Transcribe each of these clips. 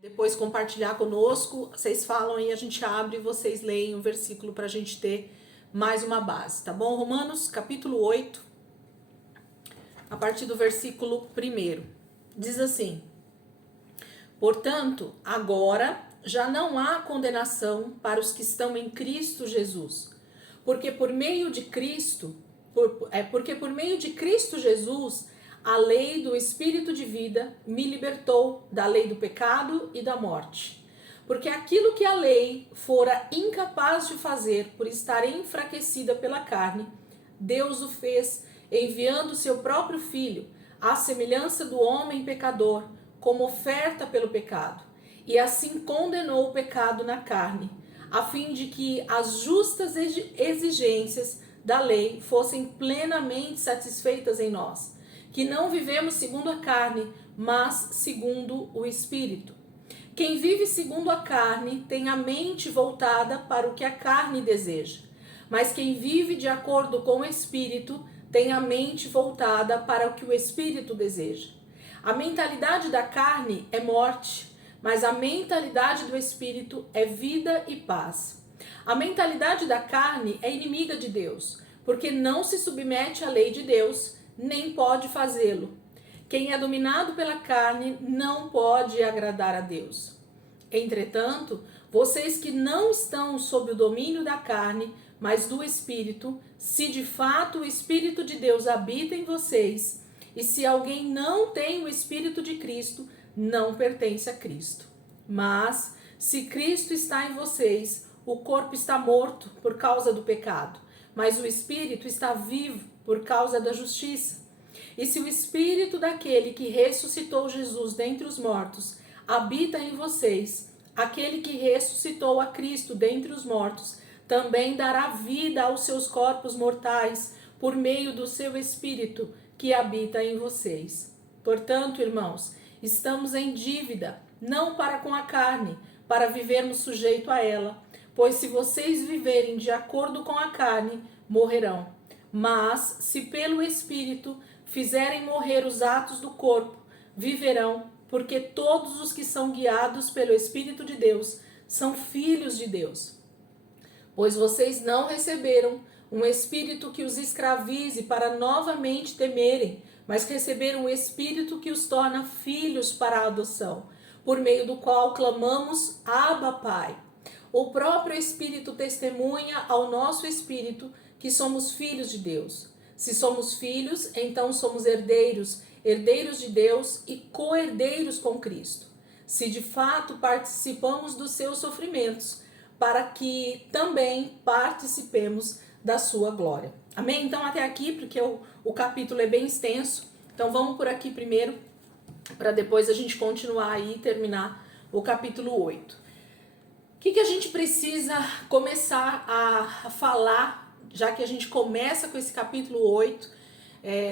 depois compartilhar conosco, vocês falam aí, a gente abre e vocês leem o versículo para a gente ter mais uma base, tá bom? Romanos capítulo 8, a partir do versículo 1, diz assim: portanto, agora já não há condenação para os que estão em Cristo Jesus, porque por meio de Cristo Jesus, a lei do Espírito de vida me libertou da lei do pecado e da morte. Porque aquilo que a lei fora incapaz de fazer por estar enfraquecida pela carne, Deus o fez enviando seu próprio Filho, à semelhança do homem pecador, como oferta pelo pecado. E assim condenou o pecado na carne, a fim de que as justas exigências da lei fossem plenamente satisfeitas em nós, que não vivemos segundo a carne, mas segundo o Espírito. Quem vive segundo a carne tem a mente voltada para o que a carne deseja, mas quem vive de acordo com o Espírito tem a mente voltada para o que o Espírito deseja. A mentalidade da carne é morte, mas a mentalidade do Espírito é vida e paz. A mentalidade da carne é inimiga de Deus, porque não se submete à lei de Deus, nem pode fazê-lo. Quem é dominado pela carne não pode agradar a Deus. Entretanto, vocês que não estão sob o domínio da carne, mas do Espírito, se de fato o Espírito de Deus habita em vocês, e se alguém não tem o Espírito de Cristo, não pertence a Cristo. Mas, se Cristo está em vocês, o corpo está morto por causa do pecado, mas o Espírito está vivo por causa da justiça. E se o Espírito daquele que ressuscitou Jesus dentre os mortos habita em vocês, aquele que ressuscitou a Cristo dentre os mortos também dará vida aos seus corpos mortais por meio do seu Espírito que habita em vocês. Portanto, irmãos, estamos em dívida, não para com a carne, para vivermos sujeito a ela, pois se vocês viverem de acordo com a carne, morrerão. Mas, se pelo Espírito fizerem morrer os atos do corpo, viverão, porque todos os que são guiados pelo Espírito de Deus são filhos de Deus. Pois vocês não receberam um espírito que os escravize para novamente temerem, mas receberam um espírito que os torna filhos para a adoção, por meio do qual clamamos: Abba, Pai. O próprio Espírito testemunha ao nosso espírito que somos filhos de Deus. Se somos filhos, então somos herdeiros, herdeiros de Deus e co-herdeiros com Cristo. Se de fato participamos dos seus sofrimentos, para que também participemos da sua glória. Amém? Então até aqui, porque o capítulo é bem extenso, então vamos por aqui primeiro, para depois a gente continuar aí e terminar o capítulo 8. O que a gente precisa começar a falar, já que a gente começa com esse capítulo 8,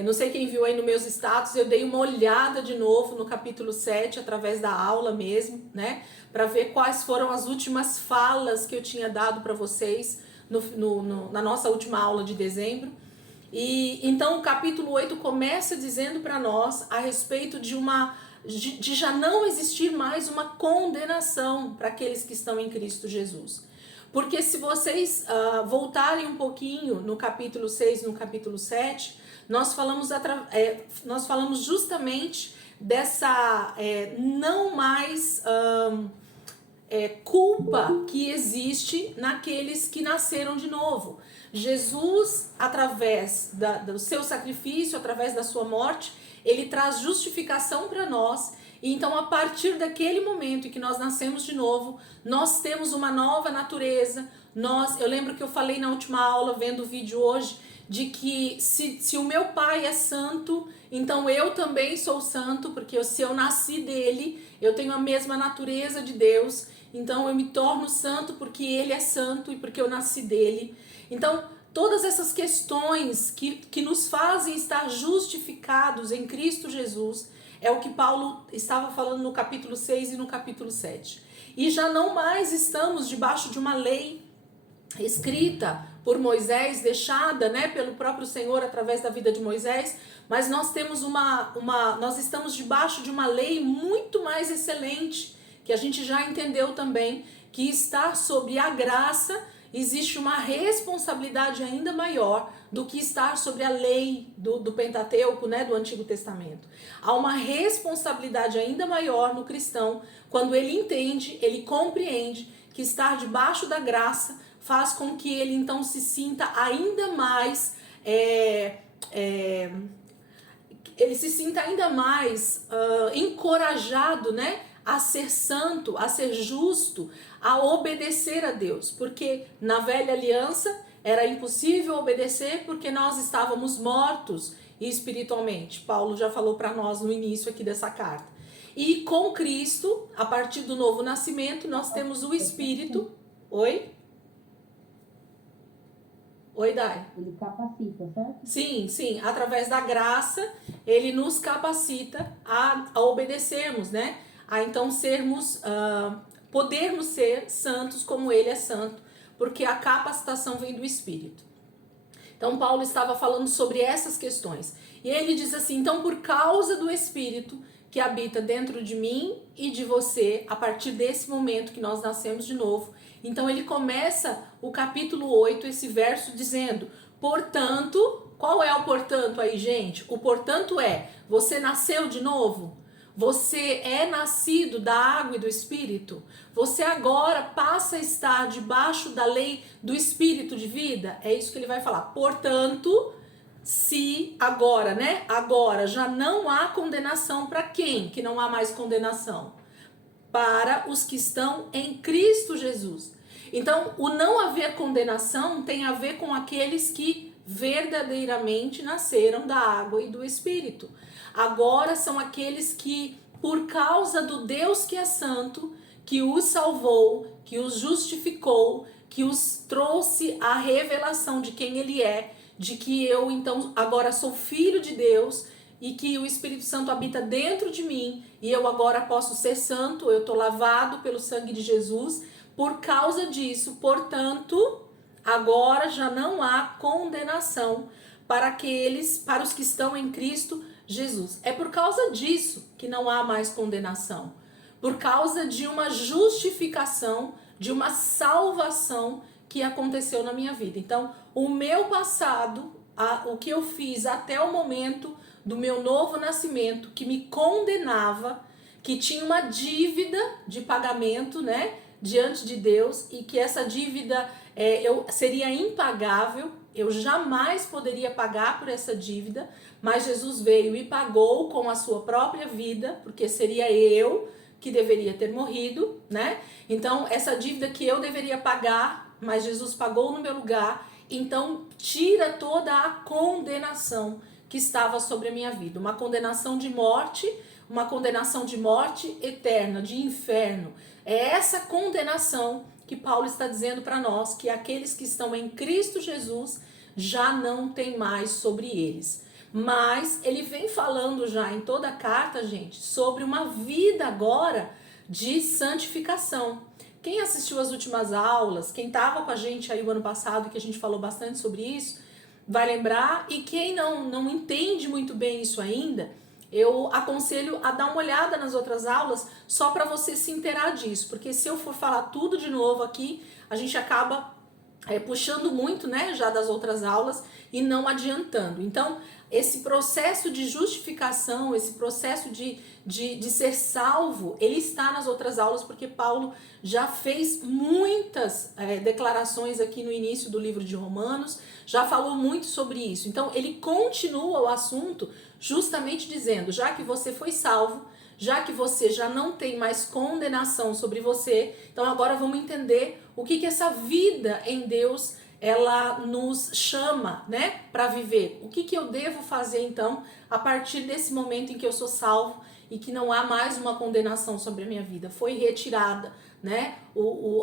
não sei quem viu aí nos meus status, eu dei uma olhada de novo no capítulo 7, através da aula mesmo, né? Para ver quais foram as últimas falas que eu tinha dado para vocês na nossa última aula de dezembro. E então o capítulo 8 começa dizendo para nós a respeito de já não existir mais uma condenação para aqueles que estão em Cristo Jesus. Porque se vocês voltarem um pouquinho no capítulo 6 e no capítulo 7, nós falamos justamente dessa não mais culpa que existe naqueles que nasceram de novo. Jesus, através do seu sacrifício, através da sua morte, ele traz justificação para nós. E então, a partir daquele momento em que nós nascemos de novo, nós temos uma nova natureza. Eu lembro que eu falei na última aula, vendo o vídeo hoje, de que se o meu pai é santo, então eu também sou santo, porque se eu nasci dele, eu tenho a mesma natureza de Deus, então eu me torno santo porque ele é santo e porque eu nasci dele. Então, todas essas questões que nos fazem estar justificados em Cristo Jesus é o que Paulo estava falando no capítulo 6 e no capítulo 7. E já não mais estamos debaixo de uma lei escrita por Moisés, deixada, né, pelo próprio Senhor através da vida de Moisés, mas nós temos nós estamos debaixo de uma lei muito mais excelente, que a gente já entendeu também que estar sob a graça existe uma responsabilidade ainda maior do que estar sobre a lei do Pentateuco, né, do Antigo Testamento. Há uma responsabilidade ainda maior no cristão quando ele entende, ele compreende que estar debaixo da graça faz com que ele então se sinta ainda mais ele se sinta ainda mais encorajado, né, a ser santo, a ser justo, a obedecer a Deus, porque na velha aliança era impossível obedecer porque nós estávamos mortos espiritualmente. Paulo já falou para nós no início aqui dessa carta. E com Cristo, a partir do novo nascimento, nós temos o Espírito. Oi? Oi, Dai. Ele capacita, certo? Sim. Através da graça, ele nos capacita a obedecermos, né? A então sermos, podermos ser santos como ele é santo, porque a capacitação vem do Espírito. Então, Paulo estava falando sobre essas questões. E ele diz assim, então, por causa do Espírito que habita dentro de mim e de você, a partir desse momento que nós nascemos de novo, então ele começa o capítulo 8, esse verso dizendo, portanto, qual é o portanto aí, gente? O portanto é, você nasceu de novo? Você é nascido da água e do Espírito? Você agora passa a estar debaixo da lei do Espírito de vida? É isso que ele vai falar. Portanto, se agora, né? Agora já não há condenação para quem? Que não há mais condenação? Para os que estão em Cristo Jesus. Então, o não haver condenação tem a ver com aqueles que verdadeiramente nasceram da água e do Espírito. Agora são aqueles que, por causa do Deus que é santo, que os salvou, que os justificou, que os trouxe à revelação de quem ele é, de que eu então agora sou filho de Deus e que o Espírito Santo habita dentro de mim e eu agora posso ser santo, eu estou lavado pelo sangue de Jesus. Por causa disso, portanto, agora já não há condenação para os que estão em Cristo Jesus. É por causa disso que não há mais condenação. Por causa de uma justificação, de uma salvação que aconteceu na minha vida. Então, o meu passado, o que eu fiz até o momento do meu novo nascimento, que me condenava, que tinha uma dívida de pagamento, né, diante de Deus, e que essa dívida seria impagável, eu jamais poderia pagar por essa dívida, mas Jesus veio e pagou com a sua própria vida, porque seria eu que deveria ter morrido, né? Então, essa dívida que eu deveria pagar, mas Jesus pagou no meu lugar, então tira toda a condenação que estava sobre a minha vida, uma condenação de morte eterna, de inferno. É essa condenação que Paulo está dizendo para nós, que aqueles que estão em Cristo Jesus já não tem mais sobre eles. Mas ele vem falando já em toda a carta, gente, sobre uma vida agora de santificação. Quem assistiu as últimas aulas, quem estava com a gente aí o ano passado, que a gente falou bastante sobre isso, vai lembrar. E quem não entende muito bem isso ainda, eu aconselho a dar uma olhada nas outras aulas só para você se inteirar disso, porque se eu for falar tudo de novo aqui, a gente acaba puxando muito, né, já das outras aulas e não adiantando. Então, esse processo de justificação, esse processo de ser salvo, ele está nas outras aulas, porque Paulo já fez muitas declarações aqui no início do livro de Romanos, já falou muito sobre isso. Então, ele continua o assunto justamente dizendo, já que você foi salvo, já que você já não tem mais condenação sobre você, então agora vamos entender o que essa vida em Deus ela nos chama, né, para viver. O que eu devo fazer então a partir desse momento em que eu sou salvo e que não há mais uma condenação sobre a minha vida? Foi retirada, né?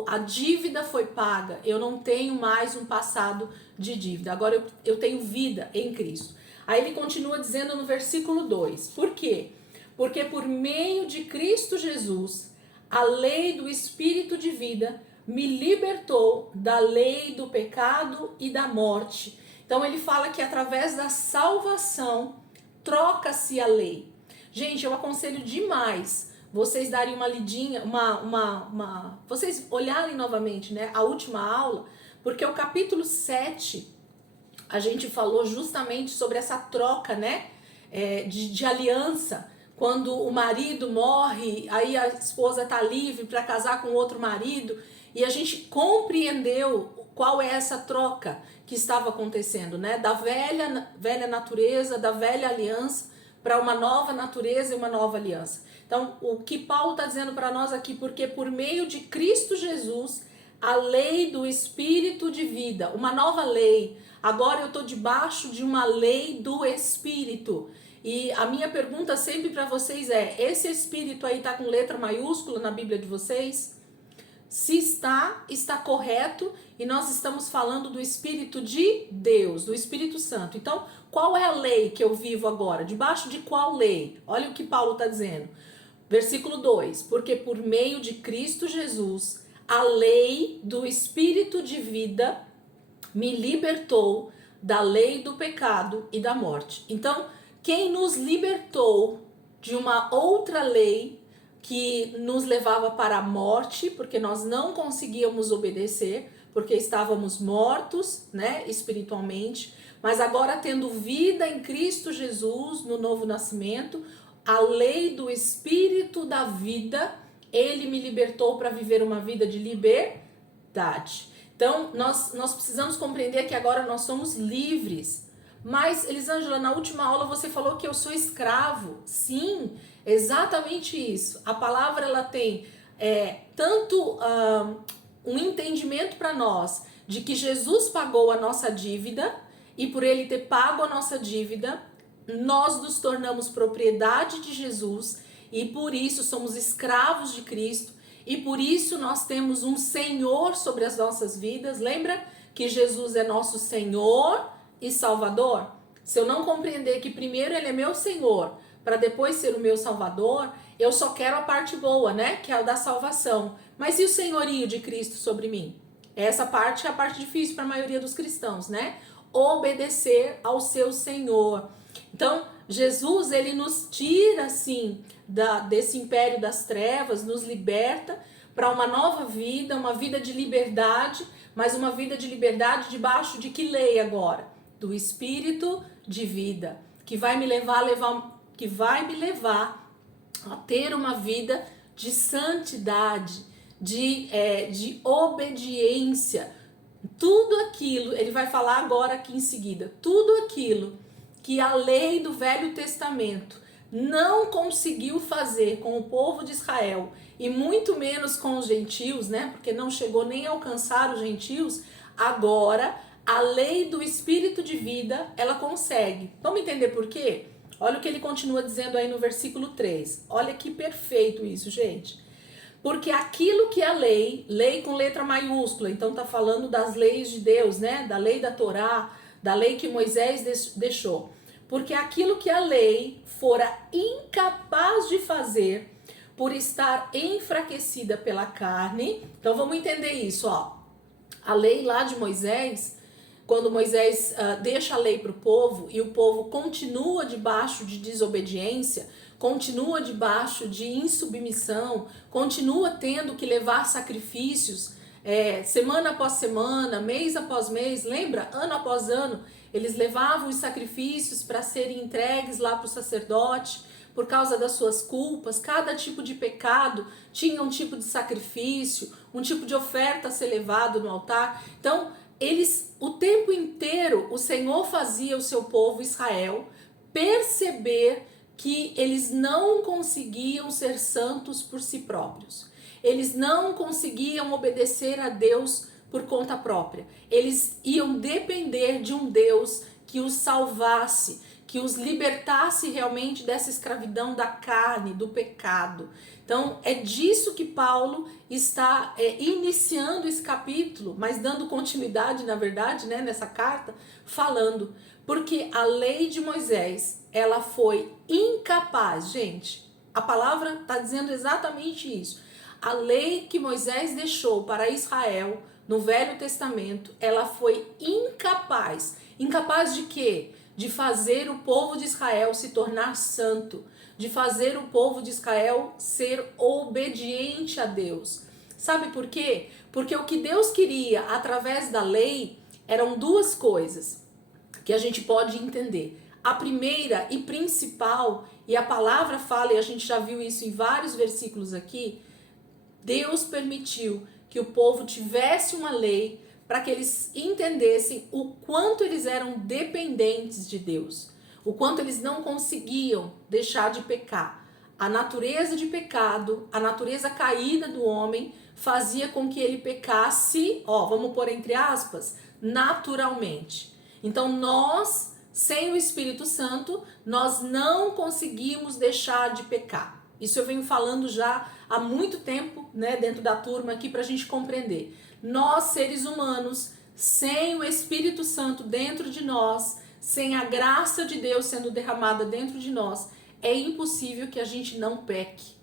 A dívida foi paga. Eu não tenho mais um passado de dívida. Agora eu tenho vida em Cristo. Aí ele continua dizendo no versículo 2. Por quê? Porque por meio de Cristo Jesus, a lei do Espírito de vida me libertou da lei do pecado e da morte. Então ele fala que através da salvação troca-se a lei. Gente, eu aconselho demais vocês darem uma lidinha, vocês olharem novamente, né, a última aula, porque o capítulo 7, a gente falou justamente sobre essa troca, né, de aliança. Quando o marido morre, aí a esposa está livre para casar com outro marido, e a gente compreendeu qual é essa troca que estava acontecendo, né? Da velha natureza, da velha aliança, para uma nova natureza e uma nova aliança. Então, o que Paulo está dizendo para nós aqui, porque por meio de Cristo Jesus, a lei do Espírito de vida, uma nova lei, agora eu estou debaixo de uma lei do Espírito. E a minha pergunta sempre para vocês é, esse Espírito aí está com letra maiúscula na Bíblia de vocês? Se está correto, e nós estamos falando do Espírito de Deus, do Espírito Santo. Então, qual é a lei que eu vivo agora? Debaixo de qual lei? Olha o que Paulo está dizendo. Versículo 2, porque por meio de Cristo Jesus, a lei do Espírito de vida me libertou da lei do pecado e da morte. Então, quem nos libertou de uma outra lei que nos levava para a morte, porque nós não conseguíamos obedecer, porque estávamos mortos, né, espiritualmente, mas agora tendo vida em Cristo Jesus, no novo nascimento, a lei do Espírito da vida, ele me libertou para viver uma vida de liberdade. Então, nós precisamos compreender que agora nós somos livres. Mas, Elisângela, na última aula você falou que eu sou escravo. Sim, exatamente isso. A palavra ela tem tanto um entendimento para nós de que Jesus pagou a nossa dívida, e por ele ter pago a nossa dívida, nós nos tornamos propriedade de Jesus, e por isso somos escravos de Cristo, e por isso nós temos um Senhor sobre as nossas vidas. Lembra que Jesus é nosso Senhor e Salvador? Se eu não compreender que primeiro ele é meu Senhor, para depois ser o meu Salvador, eu só quero a parte boa, né? Que é a da salvação. Mas e o senhorio de Cristo sobre mim? Essa parte é a parte difícil para a maioria dos cristãos, né? Obedecer ao seu Senhor. Então, Jesus, ele nos tira, assim, desse império das trevas, nos liberta para uma nova vida, uma vida de liberdade, mas uma vida de liberdade debaixo de que lei agora? Do Espírito de vida, que vai me levar a ter uma vida de santidade, de obediência. Tudo aquilo, ele vai falar agora aqui em seguida, tudo aquilo que a lei do Velho Testamento não conseguiu fazer com o povo de Israel, e muito menos com os gentios, né? Porque não chegou nem a alcançar os gentios, agora a lei do Espírito de vida, ela consegue. Vamos entender por quê? Olha o que ele continua dizendo aí no versículo 3. Olha que perfeito isso, gente. Porque aquilo que a lei com letra maiúscula, então tá falando das leis de Deus, né? Da lei da Torá, da lei que Moisés deixou. Porque aquilo que a lei fora incapaz de fazer por estar enfraquecida pela carne. Então vamos entender isso, ó. A lei lá de Moisés, quando Moisés deixa a lei para o povo e o povo continua debaixo de desobediência, continua debaixo de insubmissão, continua tendo que levar sacrifícios semana após semana, mês após mês, lembra? Ano após ano, eles levavam os sacrifícios para serem entregues lá para o sacerdote, por causa das suas culpas. Cada tipo de pecado tinha um tipo de sacrifício, um tipo de oferta a ser levado no altar. Então, o tempo inteiro, o Senhor fazia o seu povo Israel perceber que eles não conseguiam ser santos por si próprios. Eles não conseguiam obedecer a Deus por conta própria. Eles iam depender de um Deus que os salvasse, que os libertasse realmente dessa escravidão da carne, do pecado. Então, é disso que Paulo está iniciando esse capítulo, mas dando continuidade, na verdade, né, nessa carta, falando. Porque a lei de Moisés, ela foi incapaz, gente. A palavra está dizendo exatamente isso. A lei que Moisés deixou para Israel no Velho Testamento, ela foi incapaz. Incapaz de quê? De fazer o povo de Israel se tornar santo, de fazer o povo de Israel ser obediente a Deus. Sabe por quê? Porque o que Deus queria através da lei eram duas coisas que a gente pode entender. A primeira e principal, e a palavra fala, e a gente já viu isso em vários versículos aqui, Deus permitiu que o povo tivesse uma lei para que eles entendessem o quanto eles eram dependentes de Deus, o quanto eles não conseguiam deixar de pecar. A natureza de pecado, a natureza caída do homem fazia com que ele pecasse, vamos pôr entre aspas, naturalmente. Então nós, sem o Espírito Santo, nós não conseguimos deixar de pecar. Isso eu venho falando já há muito tempo, né, dentro da turma aqui para a gente compreender. Nós, seres humanos, sem o Espírito Santo dentro de nós, sem a graça de Deus sendo derramada dentro de nós, é impossível que a gente não peque.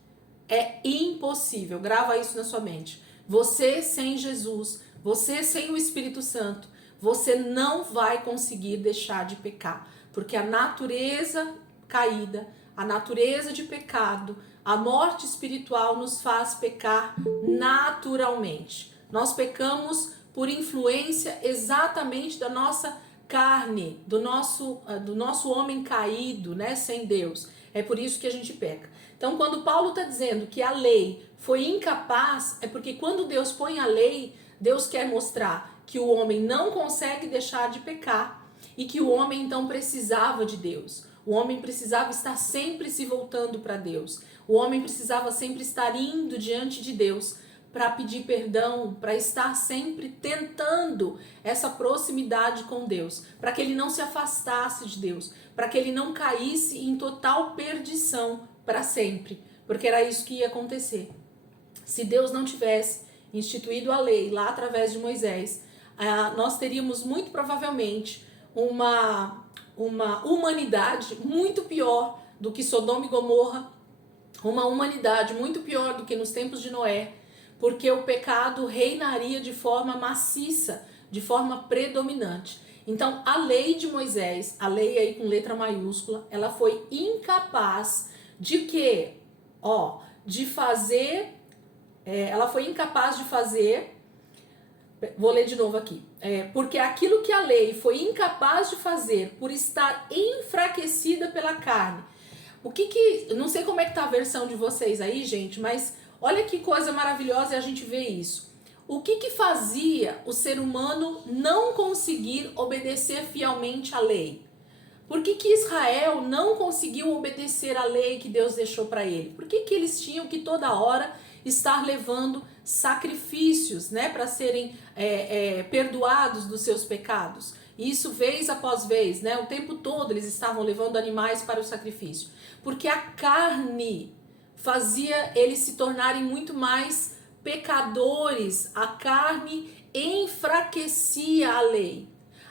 É impossível. Grava isso na sua mente. Você sem Jesus, você sem o Espírito Santo, você não vai conseguir deixar de pecar, porque a natureza caída, a natureza de pecado, a morte espiritual nos faz pecar naturalmente. Nós pecamos por influência exatamente da nossa carne, do nosso homem caído, né, sem Deus. É por isso que a gente peca. Então, quando Paulo está dizendo que a lei foi incapaz, é porque quando Deus põe a lei, Deus quer mostrar que o homem não consegue deixar de pecar e que o homem então precisava de Deus. O homem precisava estar sempre se voltando para Deus. O homem precisava sempre estar indo diante de Deus para pedir perdão, para estar sempre tentando essa proximidade com Deus, para que ele não se afastasse de Deus, para que ele não caísse em total perdição para sempre, porque era isso que ia acontecer. Se Deus não tivesse instituído a lei lá através de Moisés, nós teríamos muito provavelmente uma humanidade muito pior do que Sodoma e Gomorra, uma humanidade muito pior do que nos tempos de Noé, porque o pecado reinaria de forma maciça, de forma predominante. Então, a lei de Moisés, a lei aí com letra maiúscula, ela foi incapaz de quê? De fazer, ela foi incapaz de fazer, vou ler de novo aqui, porque aquilo que a lei foi incapaz de fazer por estar enfraquecida pela carne. Não sei como é que tá a versão de vocês aí, gente, mas olha que coisa maravilhosa a gente vê isso. O que fazia o ser humano não conseguir obedecer fielmente à lei? Por que Israel não conseguiu obedecer à lei que Deus deixou para ele? Por que eles tinham que toda hora estar levando sacrifícios, né, para serem perdoados dos seus pecados? Isso vez após vez, né? O tempo todo eles estavam levando animais para o sacrifício. Porque a carne fazia eles se tornarem muito mais pecadores. A carne enfraquecia a lei.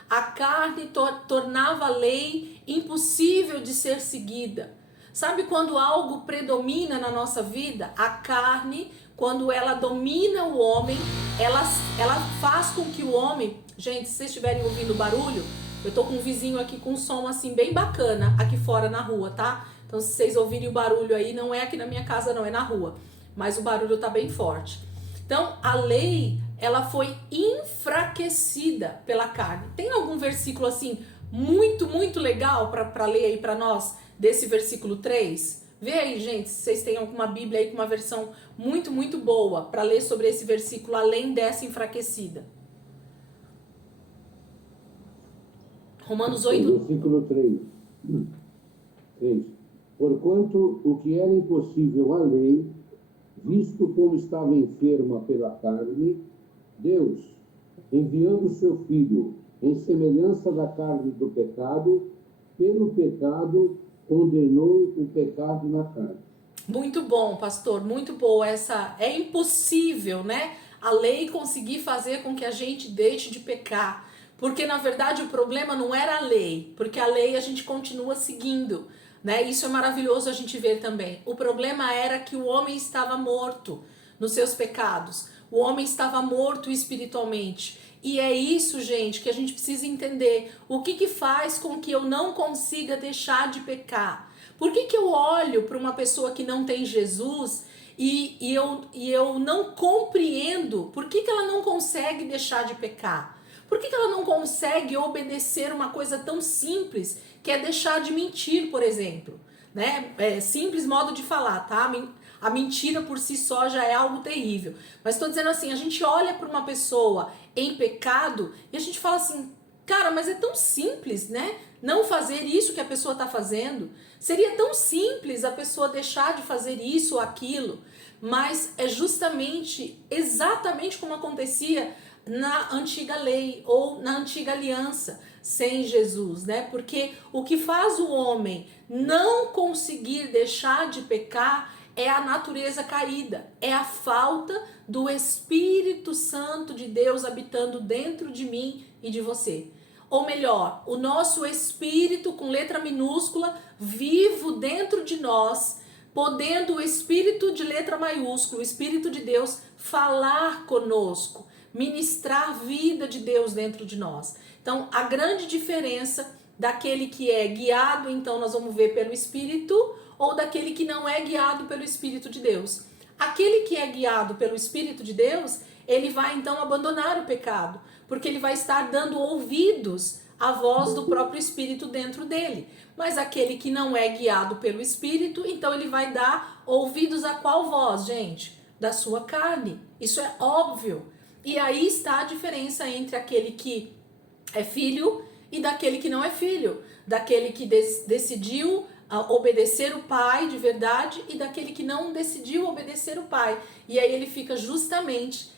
A carne tornava a lei impossível de ser seguida. Sabe quando algo predomina na nossa vida? A carne, quando ela domina o homem, ela faz com que o homem... Gente, se vocês estiverem ouvindo barulho, eu tô com um vizinho aqui com um som assim bem bacana aqui fora na rua, tá? Então se vocês ouvirem o barulho aí, não é aqui na minha casa não, é na rua. Mas o barulho tá bem forte. Então a lei, ela foi enfraquecida pela carne. Tem algum versículo assim muito, muito legal para ler aí para nós, desse versículo 3? Vê aí, gente, se vocês têm alguma Bíblia aí com uma versão muito, muito boa para ler sobre esse versículo, além dessa enfraquecida. Romanos 8. Versículo 3. Porquanto o que era impossível à lei, visto como estava enferma pela carne, Deus, enviando seu Filho em semelhança da carne do pecado, pelo pecado condenou o pecado na carne. Muito bom, pastor, muito boa essa. É impossível, né, a lei conseguir fazer com que a gente deixe de pecar, porque na verdade o problema não era a lei, porque a lei a gente continua seguindo, né? Isso é maravilhoso a gente ver também. O problema era que o homem estava morto nos seus pecados. O homem estava morto espiritualmente. E é isso, gente, que a gente precisa entender. O que faz com que eu não consiga deixar de pecar? Por que que eu olho para uma pessoa que não tem Jesus e eu não compreendo por que que ela não consegue deixar de pecar? Por que que ela não consegue obedecer uma coisa tão simples, que é deixar de mentir, por exemplo? Né? É simples modo de falar, tá? A mentira por si só já é algo terrível. Mas estou dizendo assim, a gente olha para uma pessoa em pecado e a gente fala assim, cara, mas é tão simples, né? Não fazer isso que a pessoa está fazendo. Seria tão simples a pessoa deixar de fazer isso ou aquilo. Mas é justamente, exatamente como acontecia na antiga lei ou na antiga aliança sem Jesus, né? Porque o que faz o homem não conseguir deixar de pecar é a natureza caída, é a falta do Espírito Santo de Deus habitando dentro de mim e de você. Ou melhor, o nosso espírito com letra minúscula vivo dentro de nós, podendo o espírito de letra maiúscula, o Espírito de Deus, falar conosco, ministrar vida de Deus dentro de nós. Então, a grande diferença daquele que é guiado, então nós vamos ver pelo Espírito, ou daquele que não é guiado pelo Espírito de Deus. Aquele que é guiado pelo Espírito de Deus, ele vai então abandonar o pecado, porque ele vai estar dando ouvidos à voz do próprio Espírito dentro dele. Mas aquele que não é guiado pelo Espírito, então ele vai dar ouvidos a qual voz, gente? Da sua carne. Isso é óbvio. E aí está a diferença entre aquele que é filho e daquele que não é filho. Daquele que decidiu obedecer o pai de verdade e daquele que não decidiu obedecer o pai. E aí ele fica justamente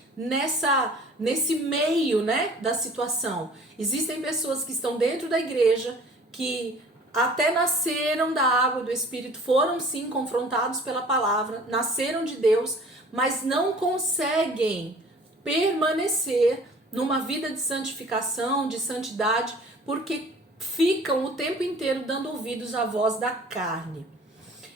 nesse meio, né, da situação. Existem pessoas que estão dentro da igreja, que até nasceram da água do Espírito, foram sim confrontados pela palavra, nasceram de Deus, mas não conseguem permanecer numa vida de santificação, de santidade, porque ficam o tempo inteiro dando ouvidos à voz da carne.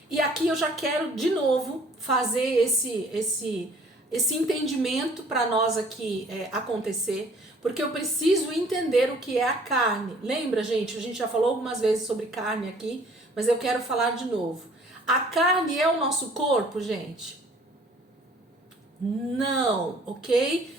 E aqui eu já quero de novo fazer esse entendimento para nós aqui acontecer, porque eu preciso entender o que é a carne. Lembra, gente? A gente já falou algumas vezes sobre carne aqui, mas eu quero falar de novo. A carne é o nosso corpo, gente? Não, ok?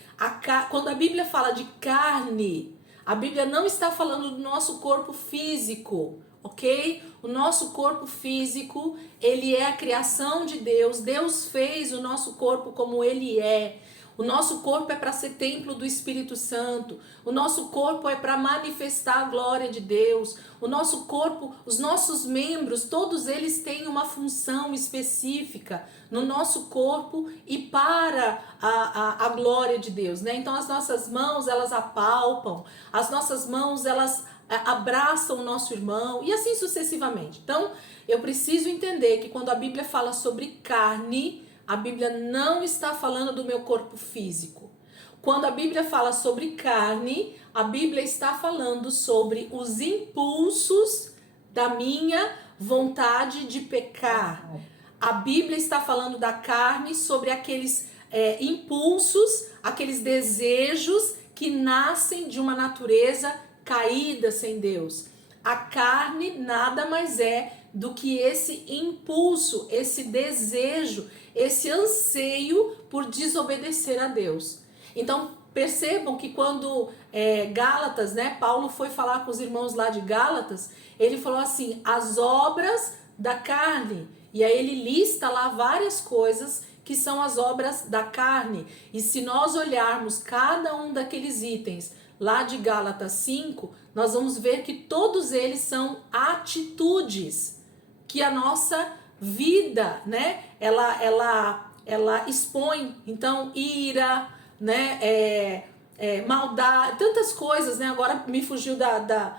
Quando a Bíblia fala de carne, a Bíblia não está falando do nosso corpo físico, ok? O nosso corpo físico, ele é a criação de Deus. Deus fez o nosso corpo como ele é. O nosso corpo é para ser templo do Espírito Santo. O nosso corpo é para manifestar a glória de Deus. O nosso corpo, os nossos membros, todos eles têm uma função específica no nosso corpo e para a glória de Deus, né? Então as nossas mãos, elas apalpam, as nossas mãos, elas abraçam o nosso irmão e assim sucessivamente. Então eu preciso entender que quando a Bíblia fala sobre carne, a Bíblia não está falando do meu corpo físico. Quando a Bíblia fala sobre carne, a Bíblia está falando sobre os impulsos da minha vontade de pecar. A Bíblia está falando da carne sobre aqueles impulsos, aqueles desejos que nascem de uma natureza caída sem Deus. A carne nada mais é do que esse impulso, esse desejo, esse anseio por desobedecer a Deus. Então percebam que quando Gálatas, né, Paulo foi falar com os irmãos lá de Gálatas, ele falou assim, as obras da carne, e aí ele lista lá várias coisas que são as obras da carne, e se nós olharmos cada um daqueles itens lá de Gálatas 5, nós vamos ver que todos eles são atitudes que a nossa vida, né, ela expõe. Então, ira, né, maldade, tantas coisas, né, agora me fugiu da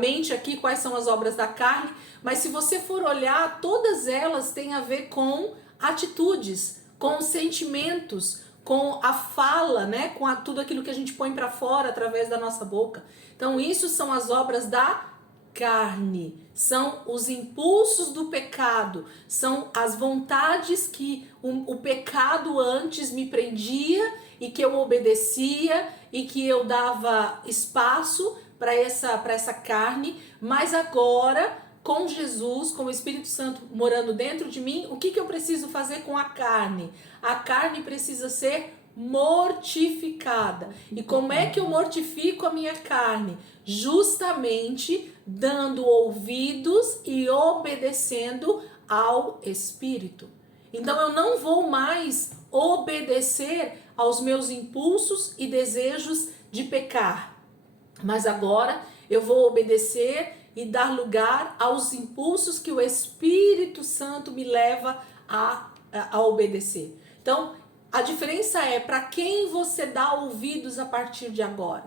mente aqui quais são as obras da carne, mas se você for olhar, todas elas têm a ver com atitudes, com sentimentos, com a fala, né, com tudo aquilo que a gente põe para fora através da nossa boca. Então isso são as obras da carne, são os impulsos do pecado, são as vontades que o pecado antes me prendia e que eu obedecia e que eu dava espaço para essa carne, mas agora com Jesus, com o Espírito Santo morando dentro de mim, o que eu preciso fazer com a carne? A carne precisa ser mortificada. E como é que eu mortifico a minha carne? Justamente dando ouvidos e obedecendo ao Espírito. Então eu não vou mais obedecer aos meus impulsos e desejos de pecar, mas agora eu vou obedecer e dar lugar aos impulsos que o Espírito Santo me leva a obedecer. Então, a diferença é para quem você dá ouvidos a partir de agora.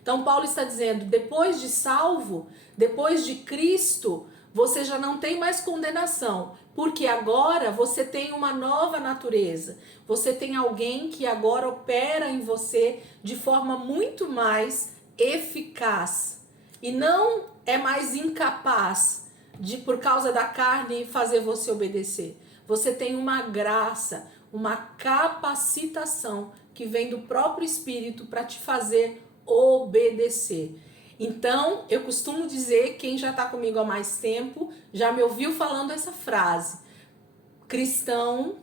Então, Paulo está dizendo, depois de salvo, depois de Cristo, você já não tem mais condenação, porque agora você tem uma nova natureza. Você tem alguém que agora opera em você de forma muito mais eficaz. E não é mais incapaz de, por causa da carne, fazer você obedecer. Você tem uma graça, uma capacitação que vem do próprio Espírito para te fazer obedecer. Então, eu costumo dizer, quem já está comigo há mais tempo, já me ouviu falando essa frase. Cristão,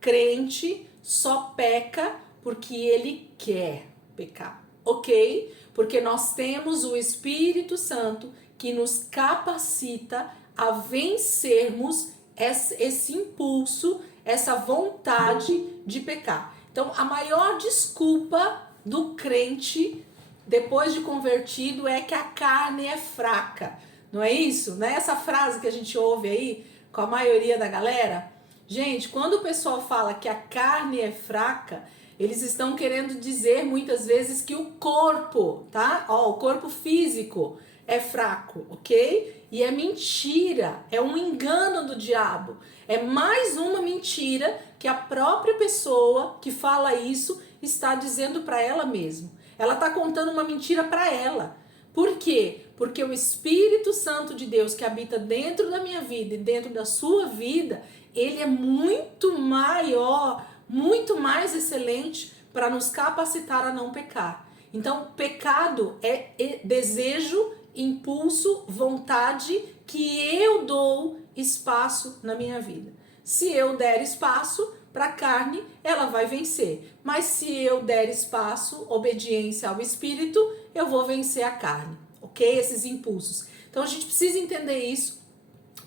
crente, só peca porque ele quer pecar, ok? Porque nós temos o Espírito Santo que nos capacita a vencermos esse impulso, essa vontade de pecar. Então, a maior desculpa do crente depois de convertido é que a carne é fraca. Não é isso? Não é essa frase que a gente ouve aí com a maioria da galera? Gente, quando o pessoal fala que a carne é fraca, eles estão querendo dizer muitas vezes que o corpo, tá? Ó, o corpo físico é fraco, ok? E é mentira, é um engano do diabo. É mais uma mentira que a própria pessoa que fala isso está dizendo para ela mesma. Ela está contando uma mentira para ela. Por quê? Porque o Espírito Santo de Deus que habita dentro da minha vida e dentro da sua vida, ele é muito maior, muito mais excelente para nos capacitar a não pecar. Então, pecado é desejo, impulso, vontade que eu dou espaço na minha vida. Se eu der espaço para a carne, ela vai vencer. Mas se eu der espaço, obediência ao Espírito, eu vou vencer a carne, ok? Esses impulsos. Então a gente precisa entender isso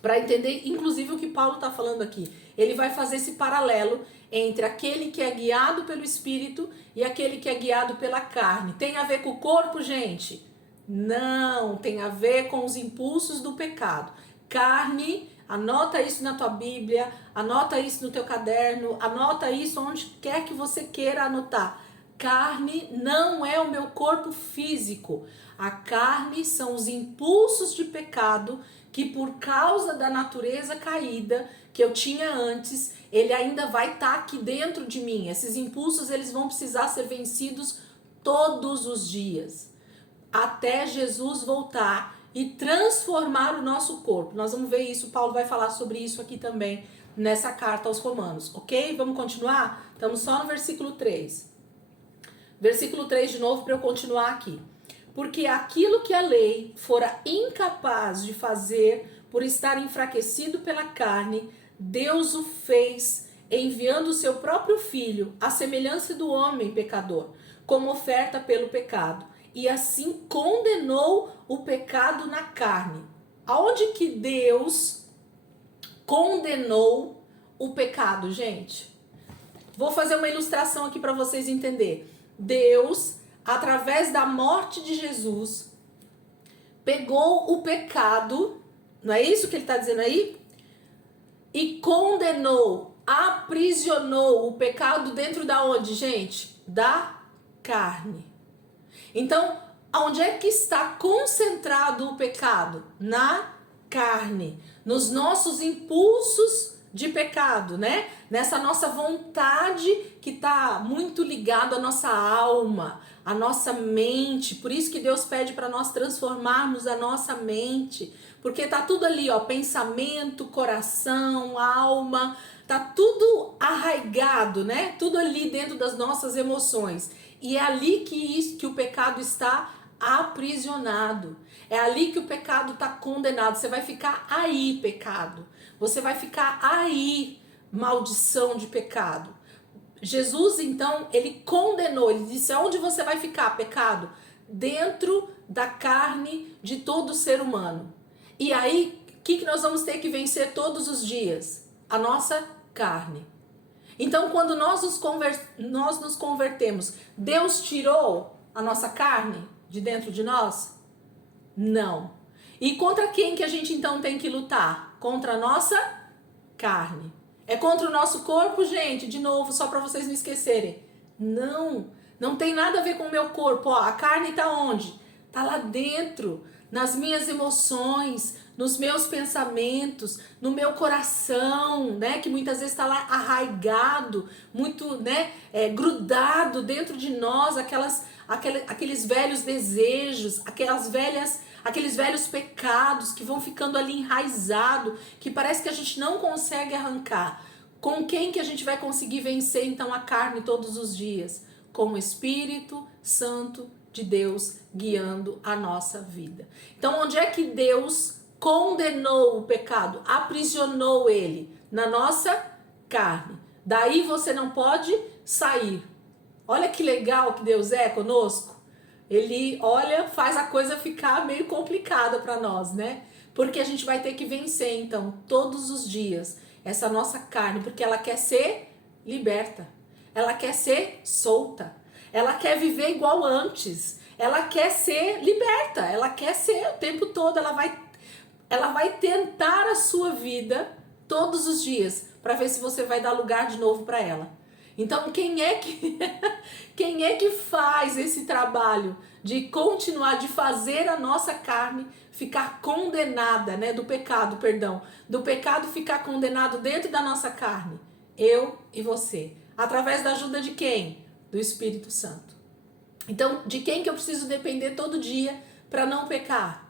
para entender, inclusive, o que Paulo está falando aqui. Ele vai fazer esse paralelo entre aquele que é guiado pelo Espírito e aquele que é guiado pela carne. Tem a ver com o corpo, gente? Não, tem a ver com os impulsos do pecado. Carne, anota isso na tua Bíblia, anota isso no teu caderno, anota isso onde quer que você queira anotar. Carne não é o meu corpo físico. A carne são os impulsos de pecado que, por causa da natureza caída que eu tinha antes, ele ainda vai estar aqui dentro de mim. Esses impulsos, eles vão precisar ser vencidos todos os dias, até Jesus voltar e transformar o nosso corpo. Nós vamos ver isso, Paulo vai falar sobre isso aqui também nessa carta aos Romanos, ok? Vamos continuar? Estamos só no versículo 3. Versículo 3 de novo para eu continuar aqui. Porque aquilo que a lei fora incapaz de fazer por estar enfraquecido pela carne, Deus o fez enviando o seu próprio filho, à semelhança do homem pecador, como oferta pelo pecado. E assim condenou o pecado na carne. Aonde que Deus condenou o pecado, gente? Vou fazer uma ilustração aqui para vocês entenderem. Deus, através da morte de Jesus, pegou o pecado, não é isso que ele está dizendo aí? E condenou, aprisionou o pecado dentro da onde, gente? Da carne. Então, onde é que está concentrado o pecado? Na carne, nos nossos impulsos de pecado, né? Nessa nossa vontade que está muito ligado à nossa alma, à nossa mente. Por isso que Deus pede para nós transformarmos a nossa mente, porque tá tudo ali, ó, pensamento, coração, alma, tá tudo arraigado, né? Tudo ali dentro das nossas emoções. E é ali que o pecado está aprisionado. É ali que o pecado está condenado. Você vai ficar aí, pecado. Você vai ficar aí, maldição de pecado. Jesus, então, ele condenou, ele disse, aonde você vai ficar, pecado? Dentro da carne de todo ser humano. E aí, o que nós vamos ter que vencer todos os dias? A nossa carne. Então, quando nós nos convertemos, Deus tirou a nossa carne de dentro de nós? Não. E contra quem que a gente então tem que lutar? Contra a nossa carne. É contra o nosso corpo, gente? De novo, só para vocês não esquecerem. Não tem nada a ver com o meu corpo. Ó, a carne tá onde? Tá lá dentro, nas minhas emoções, nos meus pensamentos, no meu coração, né? Que muitas vezes está lá arraigado, muito, né? Grudado dentro de nós, aqueles velhos desejos, aqueles velhos pecados que vão ficando ali enraizado, que parece que a gente não consegue arrancar. Com quem que a gente vai conseguir vencer então a carne todos os dias? Com o Espírito Santo de Deus guiando a nossa vida. Então, onde é que Deus condenou o pecado? Aprisionou ele na nossa carne. Daí você não pode sair. Olha que legal que Deus é conosco. Ele, olha, faz a coisa ficar meio complicada para nós, né? Porque a gente vai ter que vencer, então, todos os dias, essa nossa carne, porque ela quer ser liberta. Ela quer ser solta. Ela quer viver igual antes. Ela quer ser liberta. Ela quer ser o tempo todo. Ela vai tentar a sua vida todos os dias para ver se você vai dar lugar de novo para ela. Então, quem é que faz esse trabalho de continuar, de fazer a nossa carne ficar condenada, né, do pecado ficar condenado dentro da nossa carne? Eu e você. Através da ajuda de quem? Do Espírito Santo. Então, de quem que eu preciso depender todo dia para não pecar?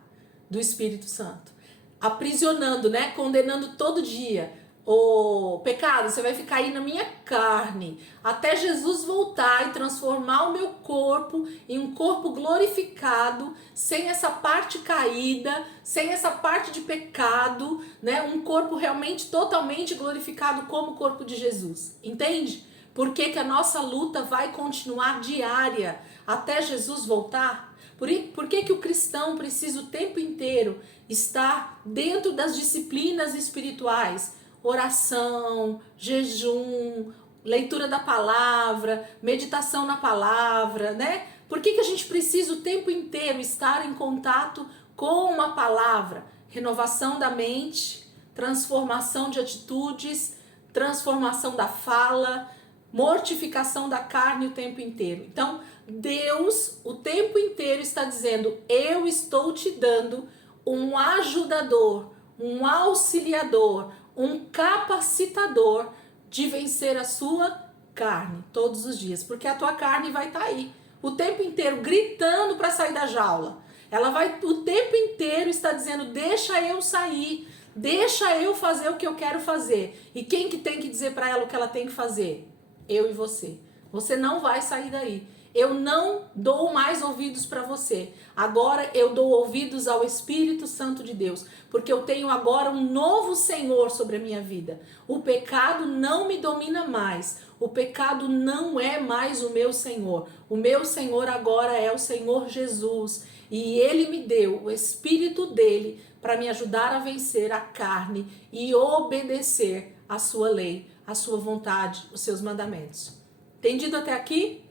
Do Espírito Santo. Aprisionando, né? Condenando todo dia. O pecado, você vai ficar aí na minha carne, até Jesus voltar e transformar o meu corpo em um corpo glorificado, sem essa parte caída, sem essa parte de pecado, né? Um corpo realmente totalmente glorificado como o corpo de Jesus. Entende? Por que a nossa luta vai continuar diária até Jesus voltar? Por que o cristão precisa o tempo inteiro estar dentro das disciplinas espirituais? Oração, jejum, leitura da palavra, meditação na palavra, né? Por que a gente precisa o tempo inteiro estar em contato com uma palavra? Renovação da mente, transformação de atitudes, transformação da fala, mortificação da carne o tempo inteiro. Então, Deus o tempo inteiro está dizendo, eu estou te dando um ajudador, um auxiliador, um capacitador de vencer a sua carne todos os dias, porque a tua carne vai estar aí o tempo inteiro gritando para sair da jaula. Ela vai o tempo inteiro estar dizendo, deixa eu sair, deixa eu fazer o que eu quero fazer. E quem que tem que dizer para ela o que ela tem que fazer? Eu e você. Você não vai sair daí. Eu não dou mais ouvidos para você. Agora eu dou ouvidos ao Espírito Santo de Deus, porque eu tenho agora um novo Senhor sobre a minha vida. O pecado não me domina mais. O pecado não é mais o meu Senhor. O meu Senhor agora é o Senhor Jesus. E Ele me deu o Espírito dele para me ajudar a vencer a carne e obedecer a sua lei, a sua vontade, os seus mandamentos. Entendido até aqui?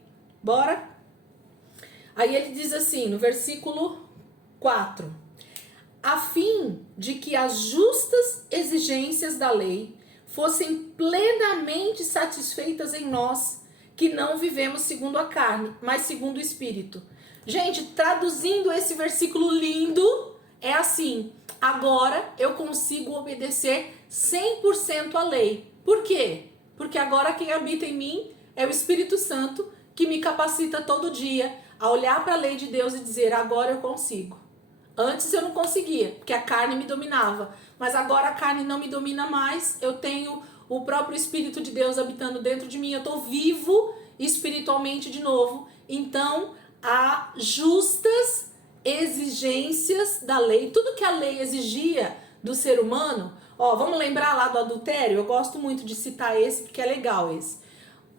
Bora? Aí ele diz assim, no versículo 4. A fim de que as justas exigências da lei fossem plenamente satisfeitas em nós, que não vivemos segundo a carne, mas segundo o Espírito. Gente, traduzindo esse versículo lindo, é assim, agora eu consigo obedecer 100% à lei. Por quê? Porque agora quem habita em mim é o Espírito Santo, que me capacita todo dia a olhar para a lei de Deus e dizer, agora eu consigo. Antes eu não conseguia, porque a carne me dominava. Mas agora a carne não me domina mais, eu tenho o próprio Espírito de Deus habitando dentro de mim, eu estou vivo espiritualmente de novo. Então, há justas exigências da lei, tudo que a lei exigia do ser humano. Ó, vamos lembrar lá do adultério? Eu gosto muito de citar esse, porque é legal esse.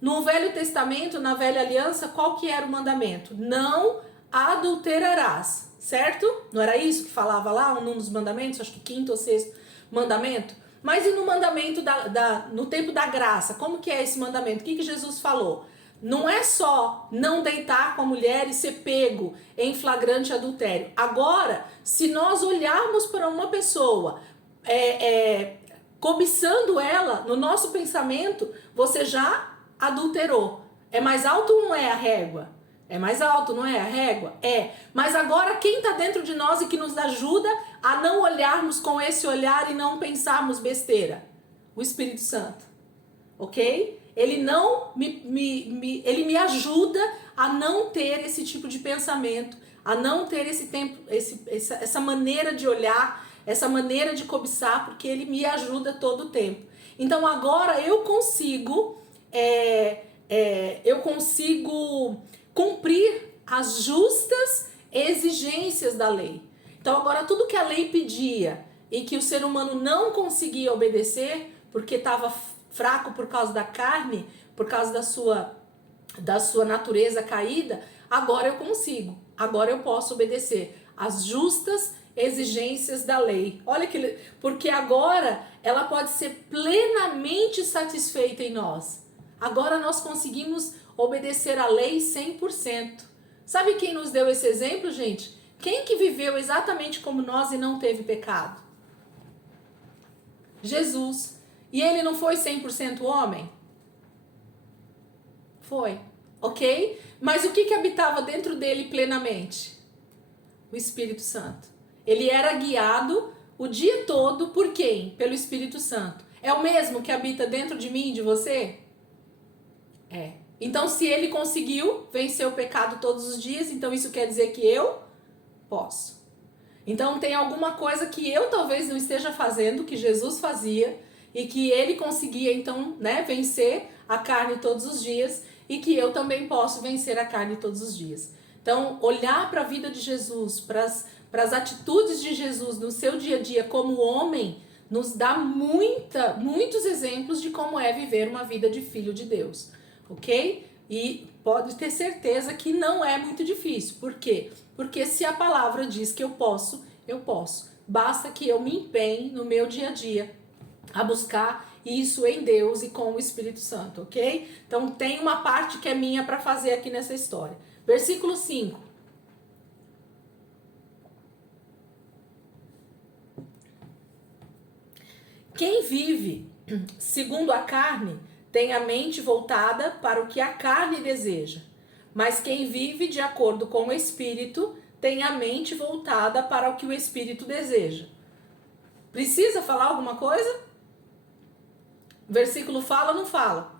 No Velho Testamento, na Velha Aliança, qual que era o mandamento? Não adulterarás, certo? Não era isso que falava lá, um dos mandamentos, acho que quinto ou sexto mandamento? Mas e no mandamento no tempo da graça, como que é esse mandamento? O que Jesus falou? Não é só não deitar com a mulher e ser pego em flagrante adultério. Agora, se nós olharmos para uma pessoa cobiçando ela, no nosso pensamento, você já adulterou. É mais alto ou não é a régua? É mais alto, não é a régua? É. Mas agora quem está dentro de nós e que nos ajuda a não olharmos com esse olhar e não pensarmos besteira? O Espírito Santo. Ok? Ele não ele me ajuda a não ter esse tipo de pensamento, a não ter essa maneira de olhar, essa maneira de cobiçar, porque ele me ajuda todo o tempo. Então agora eu consigo cumprir as justas exigências da lei. Então agora tudo que a lei pedia e que o ser humano não conseguia obedecer porque estava fraco por causa da carne, por causa da sua natureza caída, agora eu consigo, agora eu posso obedecer às justas exigências da lei. Olha que, porque agora ela pode ser plenamente satisfeita em nós. Agora nós conseguimos obedecer à lei 100%. Sabe quem nos deu esse exemplo, gente? Quem que viveu exatamente como nós e não teve pecado? Jesus. E ele não foi 100% homem? Foi, ok? Mas o que habitava dentro dele plenamente? O Espírito Santo. Ele era guiado o dia todo por quem? Pelo Espírito Santo. É o mesmo que habita dentro de mim e de você? É. Então, se ele conseguiu vencer o pecado todos os dias, então isso quer dizer que eu posso. Então, tem alguma coisa que eu talvez não esteja fazendo, que Jesus fazia, e que ele conseguia, então, vencer a carne todos os dias, e que eu também posso vencer a carne todos os dias. Então, olhar para a vida de Jesus, para as atitudes de Jesus no seu dia a dia como homem, nos dá muitos exemplos de como é viver uma vida de filho de Deus, ok? E pode ter certeza que não é muito difícil. Por quê? Porque se a palavra diz que eu posso, eu posso. Basta que eu me empenhe no meu dia a dia a buscar isso em Deus e com o Espírito Santo, ok? Então tem uma parte que é minha para fazer aqui nessa história. Versículo 5. Quem vive segundo a carne tem a mente voltada para o que a carne deseja, mas quem vive de acordo com o Espírito tem a mente voltada para o que o Espírito deseja. Precisa falar alguma coisa? Versículo fala ou não fala?